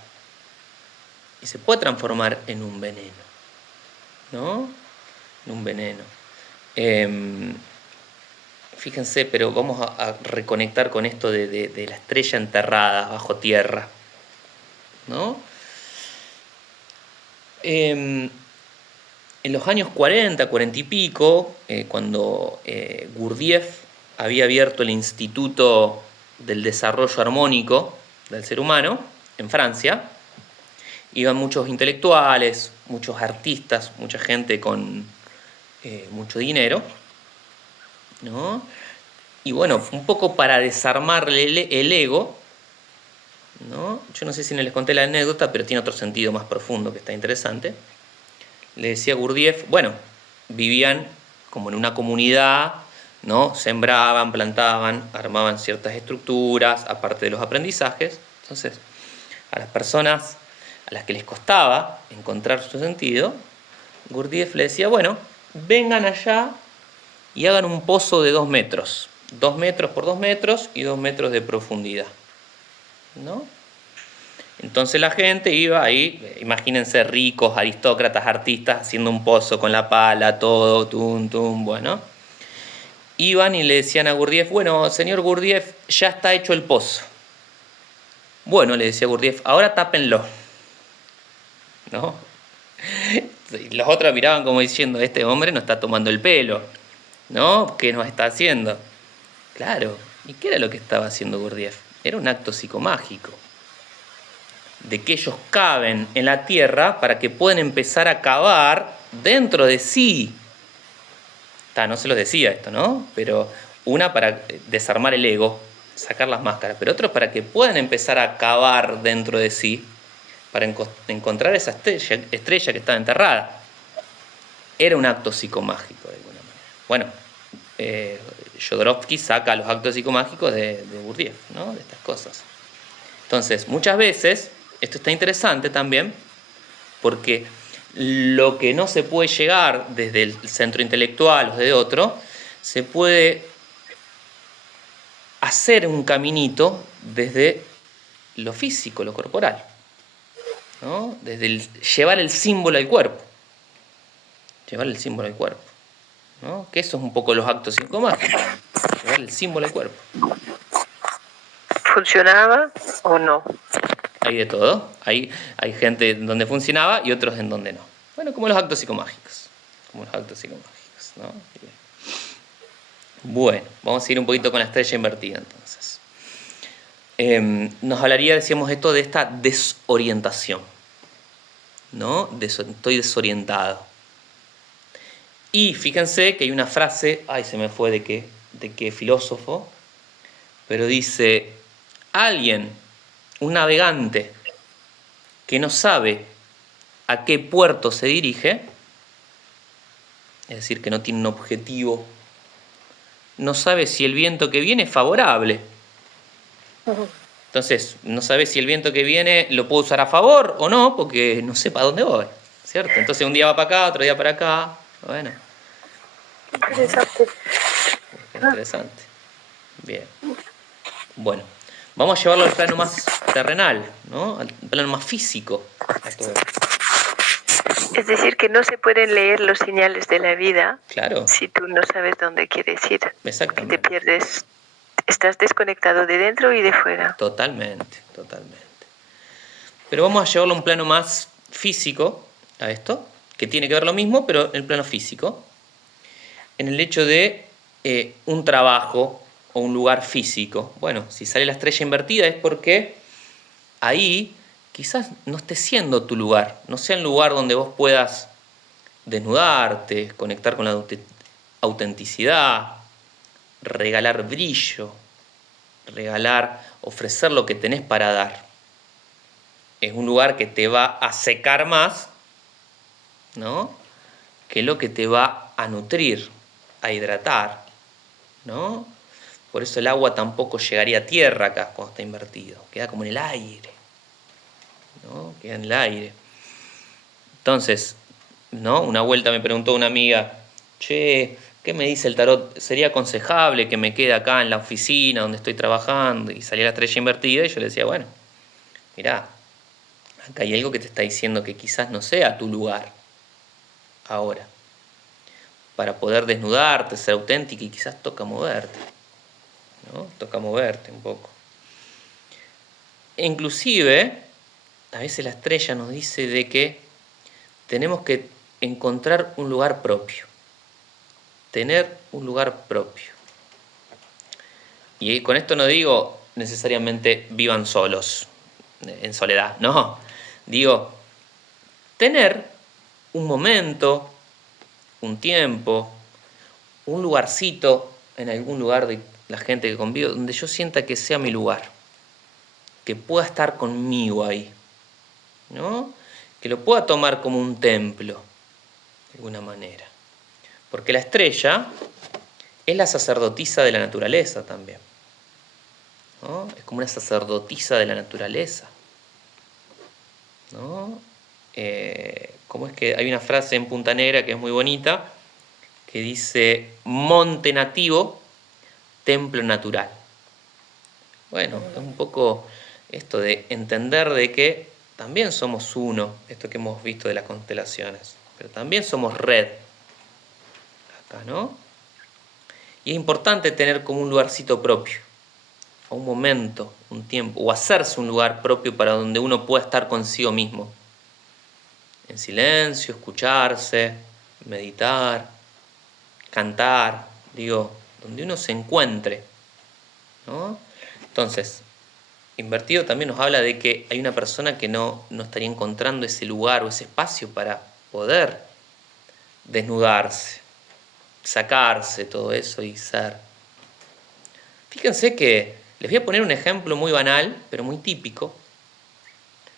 Y se puede transformar en un veneno, ¿no? En un veneno. Fíjense, pero vamos a reconectar con esto de la estrella enterrada bajo tierra, ¿no? En los años 40 y pico, cuando Gurdjieff había abierto el Instituto del Desarrollo Armónico del Ser Humano en Francia, iban muchos intelectuales, muchos artistas, mucha gente con mucho dinero, ¿no? Y bueno, un poco para desarmarle el ego, ¿no? Yo no sé si les conté la anécdota, pero tiene otro sentido más profundo que está interesante. Le decía Gurdjieff, bueno, vivían como en una comunidad, ¿no? Sembraban, plantaban, armaban ciertas estructuras, aparte de los aprendizajes. Entonces, a las personas a las que les costaba encontrar su sentido, Gurdjieff le decía, bueno, vengan allá y hagan un pozo de 2 metros. 2 metros por 2 metros y 2 metros de profundidad, ¿no? Entonces la gente iba ahí, imagínense ricos, aristócratas, artistas, haciendo un pozo con la pala, todo, bueno. Iban y le decían a Gurdjieff, bueno, señor Gurdjieff, ya está hecho el pozo. Bueno, le decía Gurdjieff, ahora tápenlo, ¿no? Y los otros miraban como diciendo, este hombre no está tomando el pelo, ¿no? ¿Qué nos está haciendo? Claro, ¿y qué era lo que estaba haciendo Gurdjieff? Era un acto psicomágico, de que ellos caben en la tierra para que puedan empezar a cavar dentro de sí. No se los decía esto, ¿no? Pero una para desarmar el ego, sacar las máscaras, pero otro para que puedan empezar a cavar dentro de sí, para encontrar esa estrella que estaba enterrada. Era un acto psicomágico, de alguna manera. Bueno, Jodorowsky saca los actos psicomágicos de Gurdjieff, ¿no? De estas cosas. Entonces, muchas veces, esto está interesante también, porque lo que no se puede llegar desde el centro intelectual o de otro, se puede hacer un caminito desde lo físico, lo corporal, ¿no? Desde llevar el símbolo al cuerpo. Llevar el símbolo al cuerpo, ¿no? Que eso es un poco los actos psicomágicos, llevar el símbolo al cuerpo. ¿Funcionaba o no? Hay de todo. Hay gente en donde funcionaba y otros en donde no. Bueno, como los actos psicomágicos. ¿No? Bueno, vamos a ir un poquito con la estrella invertida entonces. Nos hablaría, decíamos esto, de esta desorientación, ¿no? Estoy desorientado. Y fíjense que hay una frase, se me fue de qué filósofo, pero dice, alguien, un navegante que no sabe a qué puerto se dirige, es decir, que no tiene un objetivo, no sabe si el viento que viene es favorable. Entonces, no sabe si el viento que viene lo puedo usar a favor o no, porque no sé para dónde voy, ¿cierto? Entonces un día va para acá, otro día para acá, bueno. Interesante. Interesante. Bien. Bueno, vamos a llevarlo al plano más terrenal, ¿no? Al plano más físico. Es decir, que no se pueden leer los señales de la vida, claro, si tú no sabes dónde quieres ir. Exactamente. Te pierdes, estás desconectado de dentro y de fuera. Totalmente. Pero vamos a llevarlo a un plano más físico, a esto, que tiene que ver lo mismo, pero en el plano físico. En el hecho de un trabajo o un lugar físico. Bueno, si sale la estrella invertida es porque ahí quizás no esté siendo tu lugar, no sea el lugar donde vos puedas desnudarte, conectar con la autenticidad, regalar brillo, ofrecer lo que tenés para dar. Es un lugar que te va a secar más, ¿no?, que lo que te va a nutrir, a hidratar, ¿no? Por eso el agua tampoco llegaría a tierra acá cuando está invertido, queda como en el aire, ¿no? Queda en el aire. Entonces, ¿no?, una vuelta me preguntó una amiga, che, ¿qué me dice el tarot? ¿Sería aconsejable que me quede acá en la oficina donde estoy trabajando y salía la estrella invertida? Y yo le decía, bueno, mirá, acá hay algo que te está diciendo que quizás no sea tu lugar ahora. Para poder desnudarte, ser auténtica, y quizás toca moverte, ¿no? Toca moverte un poco. E inclusive, a veces la estrella nos dice de que tenemos que encontrar un lugar propio. Tener un lugar propio. Y con esto no digo necesariamente vivan solos, en soledad, no. Digo, tener un momento, un tiempo, un lugarcito en algún lugar de la gente que convivo, donde yo sienta que sea mi lugar, que pueda estar conmigo ahí, ¿no? Que lo pueda tomar como un templo, de alguna manera. Porque la estrella es la sacerdotisa de la naturaleza también, ¿no? Es como una sacerdotisa de la naturaleza, ¿no? ¿Cómo es que hay una frase en Punta Negra que es muy bonita, que dice, monte nativo, templo natural? Bueno, es un poco esto de entender de que también somos uno, esto que hemos visto de las constelaciones, pero también somos red, acá, ¿no? Y es importante tener como un lugarcito propio, o un momento, un tiempo, o hacerse un lugar propio para donde uno pueda estar consigo mismo, en silencio, escucharse, meditar, cantar, digo, donde uno se encuentre, ¿no? Entonces, invertido también nos habla de que hay una persona que no estaría encontrando ese lugar o ese espacio para poder desnudarse, sacarse todo eso y ser. Fíjense que les voy a poner un ejemplo muy banal, pero muy típico.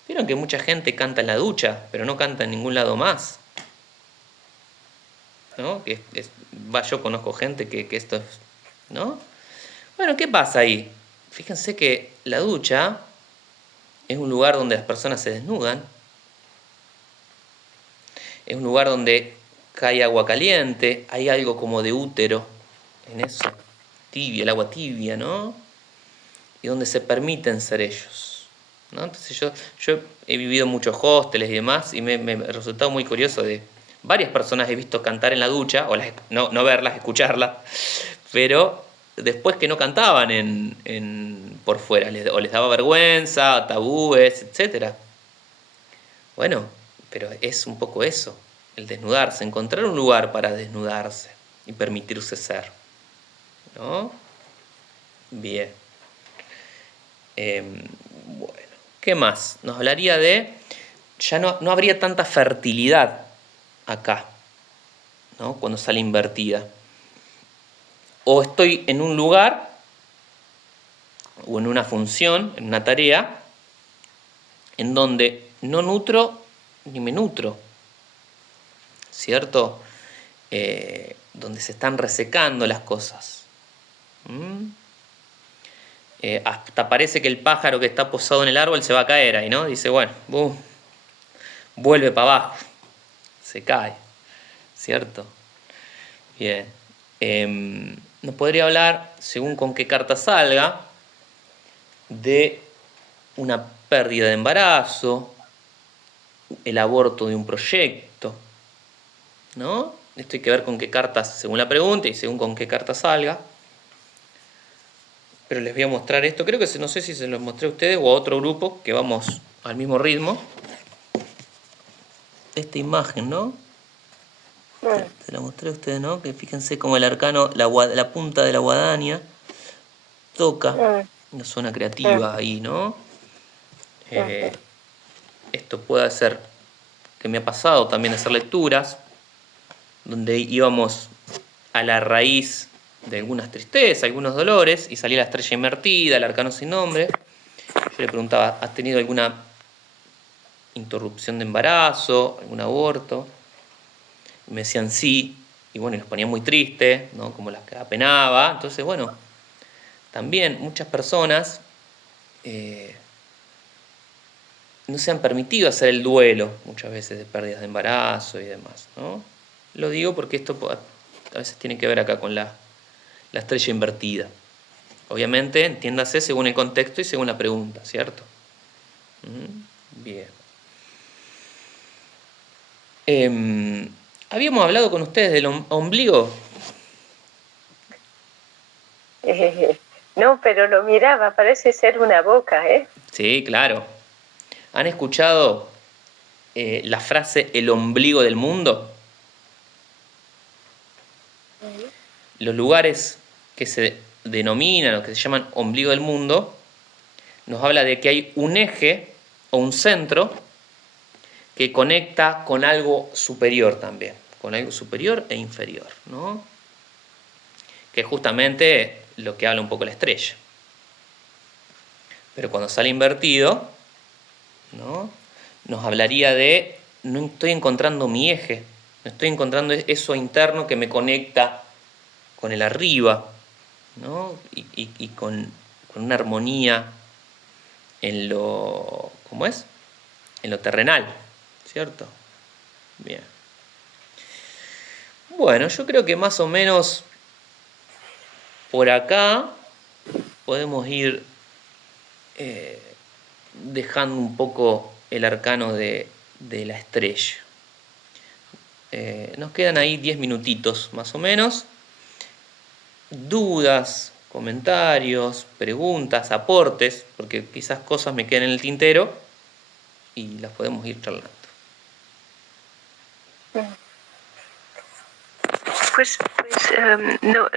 Vieron que mucha gente canta en la ducha, pero no canta en ningún lado más, ¿no? Yo conozco gente que esto es, ¿no? Bueno, ¿qué pasa ahí? Fíjense que la ducha es un lugar donde las personas se desnudan, es un lugar donde cae agua caliente, hay algo como de útero en eso, tibia, el agua tibia, ¿no? Y donde se permiten ser ellos, ¿no? Entonces yo he vivido muchos hostels y demás y me ha resultado muy curioso de varias personas he visto cantar en la ducha, o no verlas, escucharlas, pero después que no cantaban por fuera, o les daba vergüenza, tabúes, etc. Bueno, pero es un poco eso, el desnudarse, encontrar un lugar para desnudarse y permitirse ser, ¿no? Bien. Bueno, ¿qué más? Nos hablaría de, ya no habría tanta fertilidad acá, ¿no?, cuando sale invertida. O estoy en un lugar o en una función, en una tarea, en donde no nutro ni me nutro, ¿cierto? Donde se están resecando las cosas. Hasta parece que el pájaro que está posado en el árbol se va a caer ahí, ¿no? Dice, bueno, vuelve para abajo, se cae, ¿cierto? Bien. Nos podría hablar, según con qué carta salga, de una pérdida de embarazo, el aborto de un proyecto, ¿no? Esto hay que ver con qué cartas, según la pregunta y según con qué carta salga. pero les voy a mostrar esto. Creo que no sé si se los mostré a ustedes o a otro grupo que vamos al mismo ritmo. Esta imagen, ¿no? Se la mostré a ustedes, ¿no? Que fíjense como el arcano, la punta de la guadaña toca una zona creativa ahí, ¿no? Esto puede ser que me ha pasado también hacer lecturas donde íbamos a la raíz de algunas tristezas, algunos dolores, y salía la estrella invertida, el arcano sin nombre. Yo le preguntaba, ¿has tenido alguna interrupción de embarazo, algún aborto? Y me decían sí, y bueno, y los ponía muy tristes, ¿no? Como las que apenaba. Entonces, bueno, también muchas personas no se han permitido hacer el duelo muchas veces de pérdidas de embarazo y demás, ¿no? Lo digo porque esto a veces tiene que ver acá con la estrella invertida. Obviamente, entiéndase según el contexto y según la pregunta, ¿cierto? Bien. Habíamos hablado con ustedes del ombligo. No, pero lo miraba, parece ser una boca, ¿eh? Sí, claro. ¿Han escuchado la frase el ombligo del mundo? Los lugares que se denominan o que se llaman ombligo del mundo nos habla de que hay un eje o un centro que conecta con algo superior también, con algo superior e inferior, ¿no? Que es justamente lo que habla un poco la estrella. Pero cuando sale invertido, ¿no? Nos hablaría de no estoy encontrando mi eje, no estoy encontrando eso interno que me conecta con el arriba, ¿no? Y con una armonía en lo, ¿cómo es? En lo terrenal, ¿cierto? Bien. Bueno, yo creo que más o menos por acá podemos ir dejando un poco el arcano de la estrella. Nos quedan ahí 10 minutitos más o menos. Dudas, comentarios, preguntas, aportes, porque quizás cosas me queden en el tintero y las podemos ir charlando. Pues no,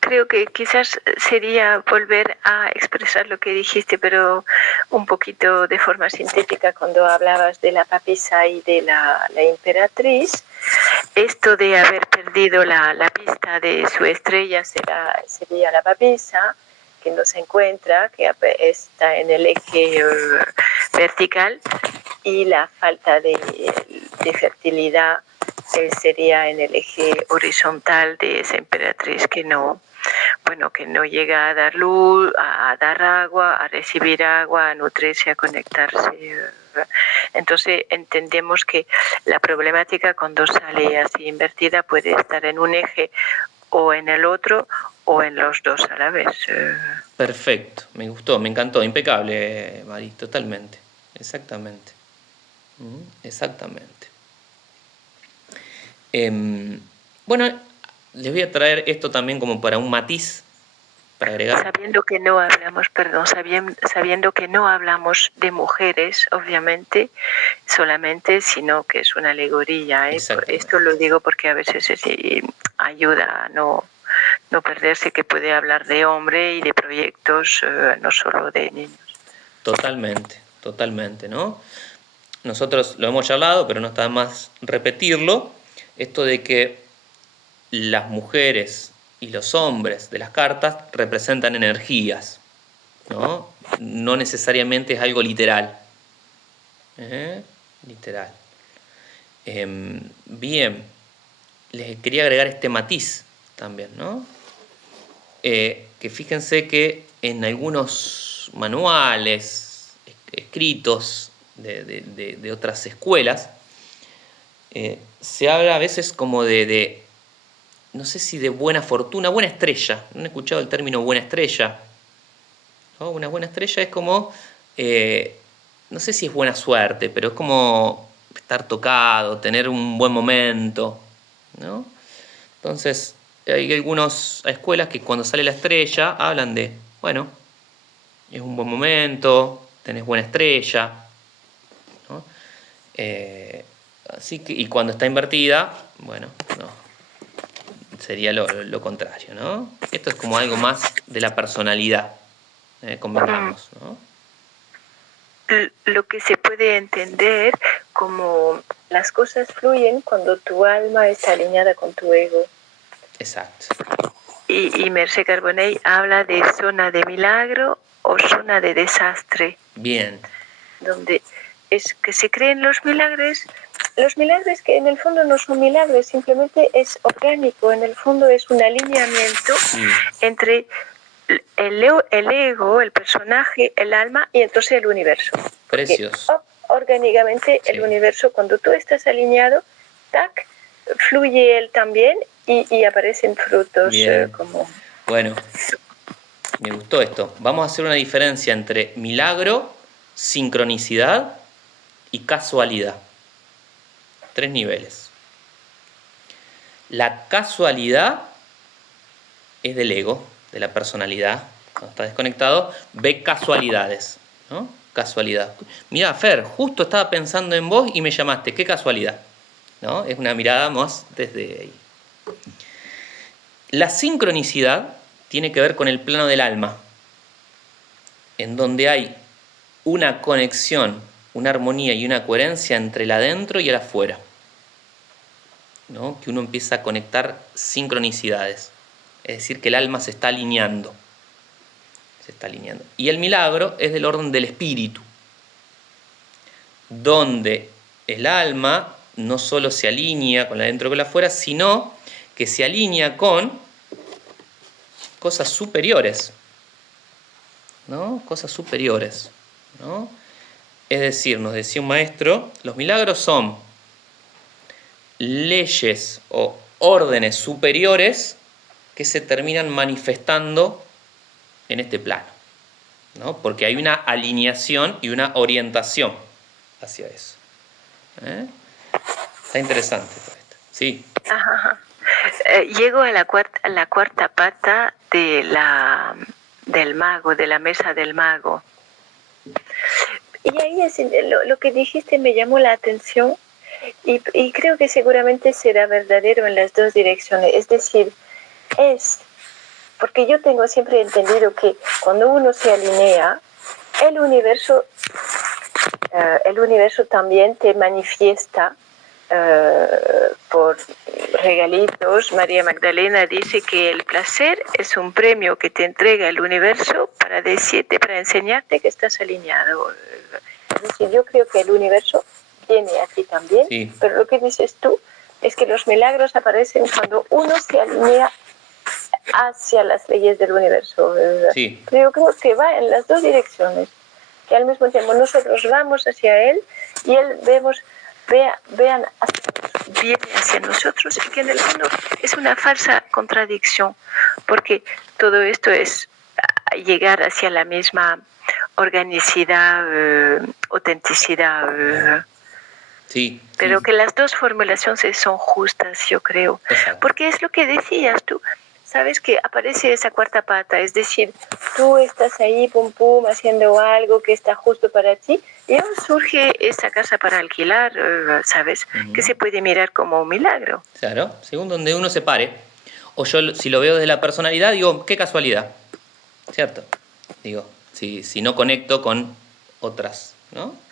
creo que quizás sería volver a expresar lo que dijiste, pero un poquito de forma sintética cuando hablabas de la papisa y de la emperatriz. Esto de haber perdido la pista de su estrella sería la papisa, que no se encuentra, que está en el eje vertical, y la falta de fertilidad sería en el eje horizontal de esa emperatriz que no llega a dar luz, a dar agua, a recibir agua, a nutrirse, a conectarse. Entonces entendemos que la problemática cuando sale así invertida puede estar en un eje o en el otro o en los dos a la vez. Perfecto, me gustó, me encantó, impecable, Mari, totalmente, exactamente. Exactamente. Bueno, les voy a traer esto también como para un matiz, para agregar. Sabiendo que no hablamos de mujeres, obviamente, solamente, sino que es una alegoría. Esto lo digo porque a veces ayuda a no perderse que puede hablar de hombre y de proyectos, no solo de niños. Totalmente, ¿no? Nosotros lo hemos charlado, pero no está más repetirlo. Esto de que las mujeres y los hombres de las cartas representan energías, ¿no? No necesariamente es algo literal. Literal. Bien, les quería agregar este matiz también, ¿no? Que fíjense que en algunos manuales escritos de otras escuelas se habla a veces como de no sé si de buena fortuna, buena estrella. ¿No han escuchado el término buena estrella? ¿No? Una buena estrella es como, no sé si es buena suerte, pero es como estar tocado, tener un buen momento, ¿no? Entonces, hay algunas escuelas que cuando sale la estrella hablan de, bueno, es un buen momento, tenés buena estrella, ¿no? Así que, y cuando está invertida, bueno, no, sería lo contrario, ¿no? Esto es como algo más de la personalidad, convengamos, ¿no? Lo que se puede entender como las cosas fluyen cuando tu alma está alineada con tu ego. Exacto. Y Merce Carbonell habla de zona de milagro o zona de desastre. Bien. Donde es que se creen los milagros que en el fondo no son milagros, simplemente es orgánico, en el fondo es un alineamiento entre el ego, el personaje, el alma y entonces el universo. Precioso. Orgánicamente el universo, cuando tú estás alineado, tac, fluye él también y aparecen frutos como... Bueno, me gustó esto. Vamos a hacer una diferencia entre milagro, sincronicidad y casualidad. 3 niveles. La casualidad es del ego, de la personalidad. Cuando está desconectado, ve casualidades, ¿no? Casualidad. Mirá, Fer, justo estaba pensando en vos y me llamaste. Qué casualidad, ¿no? Es una mirada más desde ahí. La sincronicidad tiene que ver con el plano del alma, en donde hay una conexión, una armonía y una coherencia entre el adentro y el afuera, ¿no? Que uno empieza a conectar sincronicidades, es decir, que el alma se está alineando. Y el milagro es del orden del espíritu, donde el alma no solo se alinea con el adentro y con el afuera, sino que se alinea con cosas superiores, ¿no? Cosas superiores, ¿no? Es decir, nos decía un maestro, los milagros son leyes o órdenes superiores que se terminan manifestando en este plano, ¿no? Porque hay una alineación y una orientación hacia eso. Está interesante todo esto. Sí. Ajá. Llego a la cuarta pata del mago, de la mesa del mago. Y ahí lo que dijiste me llamó la atención y creo que seguramente será verdadero en las dos direcciones. Es decir, porque yo tengo siempre entendido que cuando uno se alinea, el universo también te manifiesta por regalitos. María Magdalena dice que el placer es un premio que te entrega el universo para enseñarte que estás alineado. Es decir, yo creo que el universo viene a ti también, pero lo que dices tú es que los milagros aparecen cuando uno se alinea hacia las leyes del universo. Sí. Pero yo creo que va en las dos direcciones, que al mismo tiempo nosotros vamos hacia él y él viene hacia nosotros, y que en el fondo es una falsa contradicción, porque todo esto es llegar hacia la misma organicidad, autenticidad. Pero que las dos formulaciones son justas, yo creo. Exacto. Porque es lo que decías tú. Sabes que aparece esa cuarta pata, es decir, tú estás ahí, pum pum, haciendo algo que está justo para ti, y ahora surge esa casa para alquilar, ¿sabes? Que se puede mirar como un milagro. Claro, según donde uno se pare. O yo, si lo veo desde la personalidad, digo, qué casualidad, ¿cierto? Digo, si no conecto con otras, ¿no?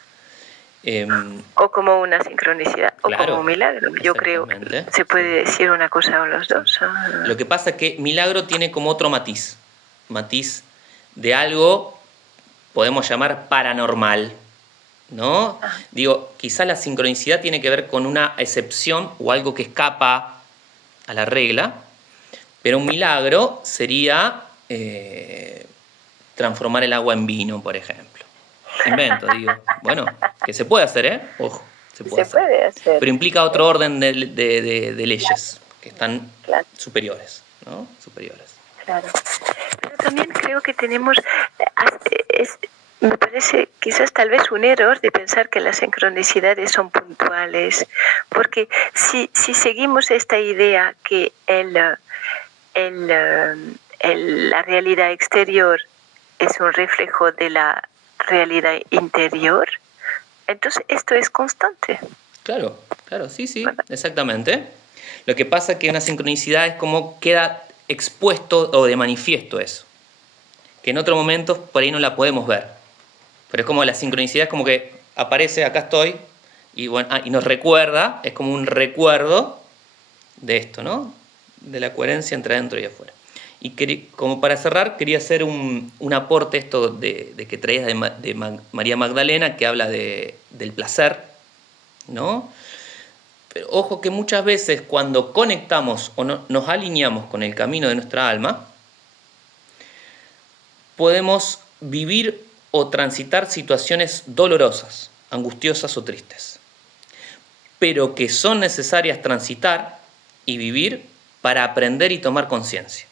O como una sincronicidad, claro, o como un milagro. Yo creo que se puede decir una cosa o los dos. Lo que pasa es que milagro tiene como otro matiz de algo, podemos llamar paranormal, ¿no? Digo, quizá la sincronicidad tiene que ver con una excepción o algo que escapa a la regla, pero un milagro sería transformar el agua en vino, por ejemplo. Invento, digo. Bueno, que se puede hacer, ¿eh? Ojo, se puede hacer. Pero implica otro orden de leyes que están superiores, ¿no? Superiores. Claro. Pero también creo que tenemos... me parece quizás tal vez un error de pensar que las sincronicidades son puntuales, porque si seguimos esta idea que la realidad exterior es un reflejo de la realidad interior, entonces esto es constante. Claro, sí, exactamente. Lo que pasa es que una sincronicidad es como queda expuesto o de manifiesto eso, que en otros momentos por ahí no la podemos ver. Pero es como la sincronicidad es como que aparece, acá estoy, y bueno, y nos recuerda, es como un recuerdo de esto, ¿no? De la coherencia entre adentro y afuera. Y como para cerrar, quería hacer un aporte esto de que traías de María Magdalena, que habla del placer, ¿no? Pero ojo que muchas veces cuando conectamos o nos alineamos con el camino de nuestra alma, podemos vivir o transitar situaciones dolorosas, angustiosas o tristes, pero que son necesarias transitar y vivir para aprender y tomar conciencia,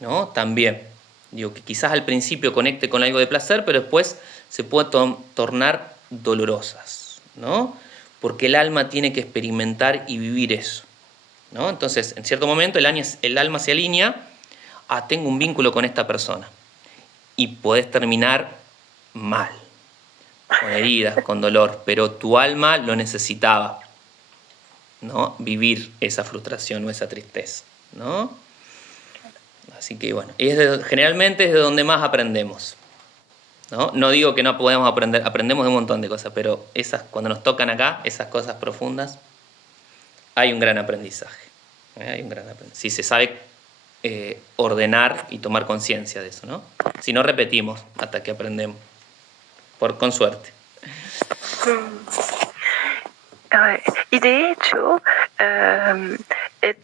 ¿no? También, digo que quizás al principio conecte con algo de placer, pero después se puede tornar dolorosas, ¿no? Porque el alma tiene que experimentar y vivir eso, ¿no? Entonces, en cierto momento el alma se alinea, tengo un vínculo con esta persona, y podés terminar mal, con heridas, con dolor, pero tu alma lo necesitaba, ¿no? Vivir esa frustración o esa tristeza, ¿no? Así que bueno, generalmente es de donde más aprendemos, ¿no? No digo que no podemos aprender, aprendemos de un montón de cosas, pero cuando nos tocan acá, esas cosas profundas, hay un gran aprendizaje. Hay un gran aprendizaje. Si se sabe ordenar y tomar conciencia de eso, ¿no? Si no, repetimos hasta que aprendemos, con suerte. Y de hecho,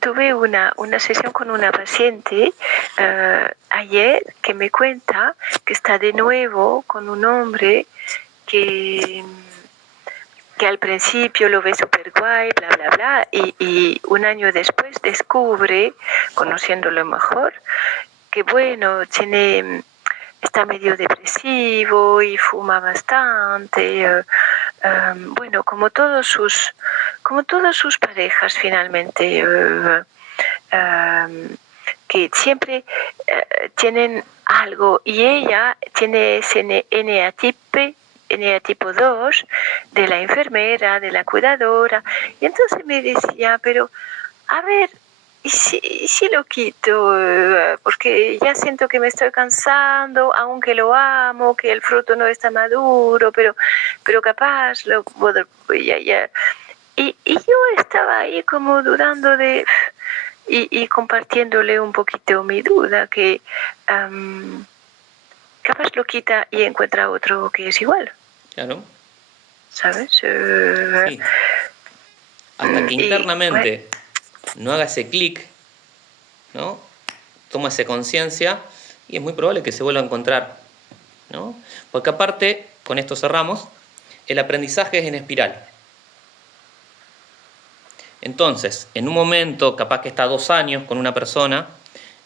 tuve una sesión con una paciente ayer que me cuenta que está de nuevo con un hombre que al principio lo ve súper guay, bla, bla, bla, y un año después descubre, conociéndolo mejor, que bueno, está medio depresivo y fuma bastante, bueno, como todas sus parejas finalmente, que siempre tienen algo, y ella tiene ese eneatipo 2 de la enfermera, de la cuidadora, y entonces me decía, pero a ver, ¿y si lo quito? Porque ya siento que me estoy cansando, aunque lo amo, que el fruto no está maduro, pero capaz lo puedo, ya. Y yo estaba ahí como dudando y compartiéndole un poquito mi duda, que capaz lo quita y encuentra otro que es igual. Claro. ¿Sabes? Sí. Hasta que internamente no haga ese clic, ¿no? Toma esa conciencia y es muy probable que se vuelva a encontrar, ¿no? Porque aparte, con esto cerramos, el aprendizaje es en espiral. Entonces, en un momento, capaz que está 2 años con una persona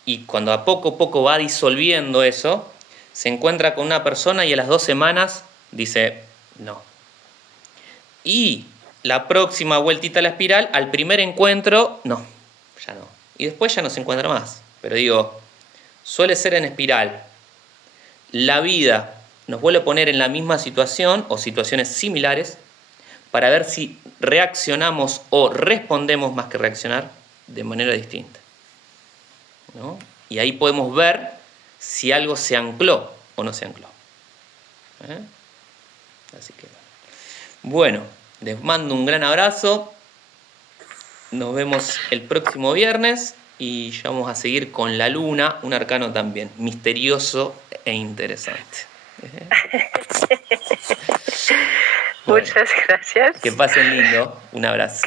y cuando a poco va disolviendo eso, se encuentra con una persona y a las 2 semanas dice no. Y la próxima vueltita a la espiral, al primer encuentro, no, ya no. Y después ya no se encuentra más. Pero digo, suele ser en espiral. La vida nos vuelve a poner en la misma situación o situaciones similares para ver si reaccionamos o respondemos más que reaccionar de manera distinta, ¿no? Y ahí podemos ver si algo se ancló o no se ancló. Así que bueno, les mando un gran abrazo. Nos vemos el próximo viernes y ya vamos a seguir con la luna, un arcano también misterioso e interesante. Muchas gracias. Que pasen lindo. Un abrazo.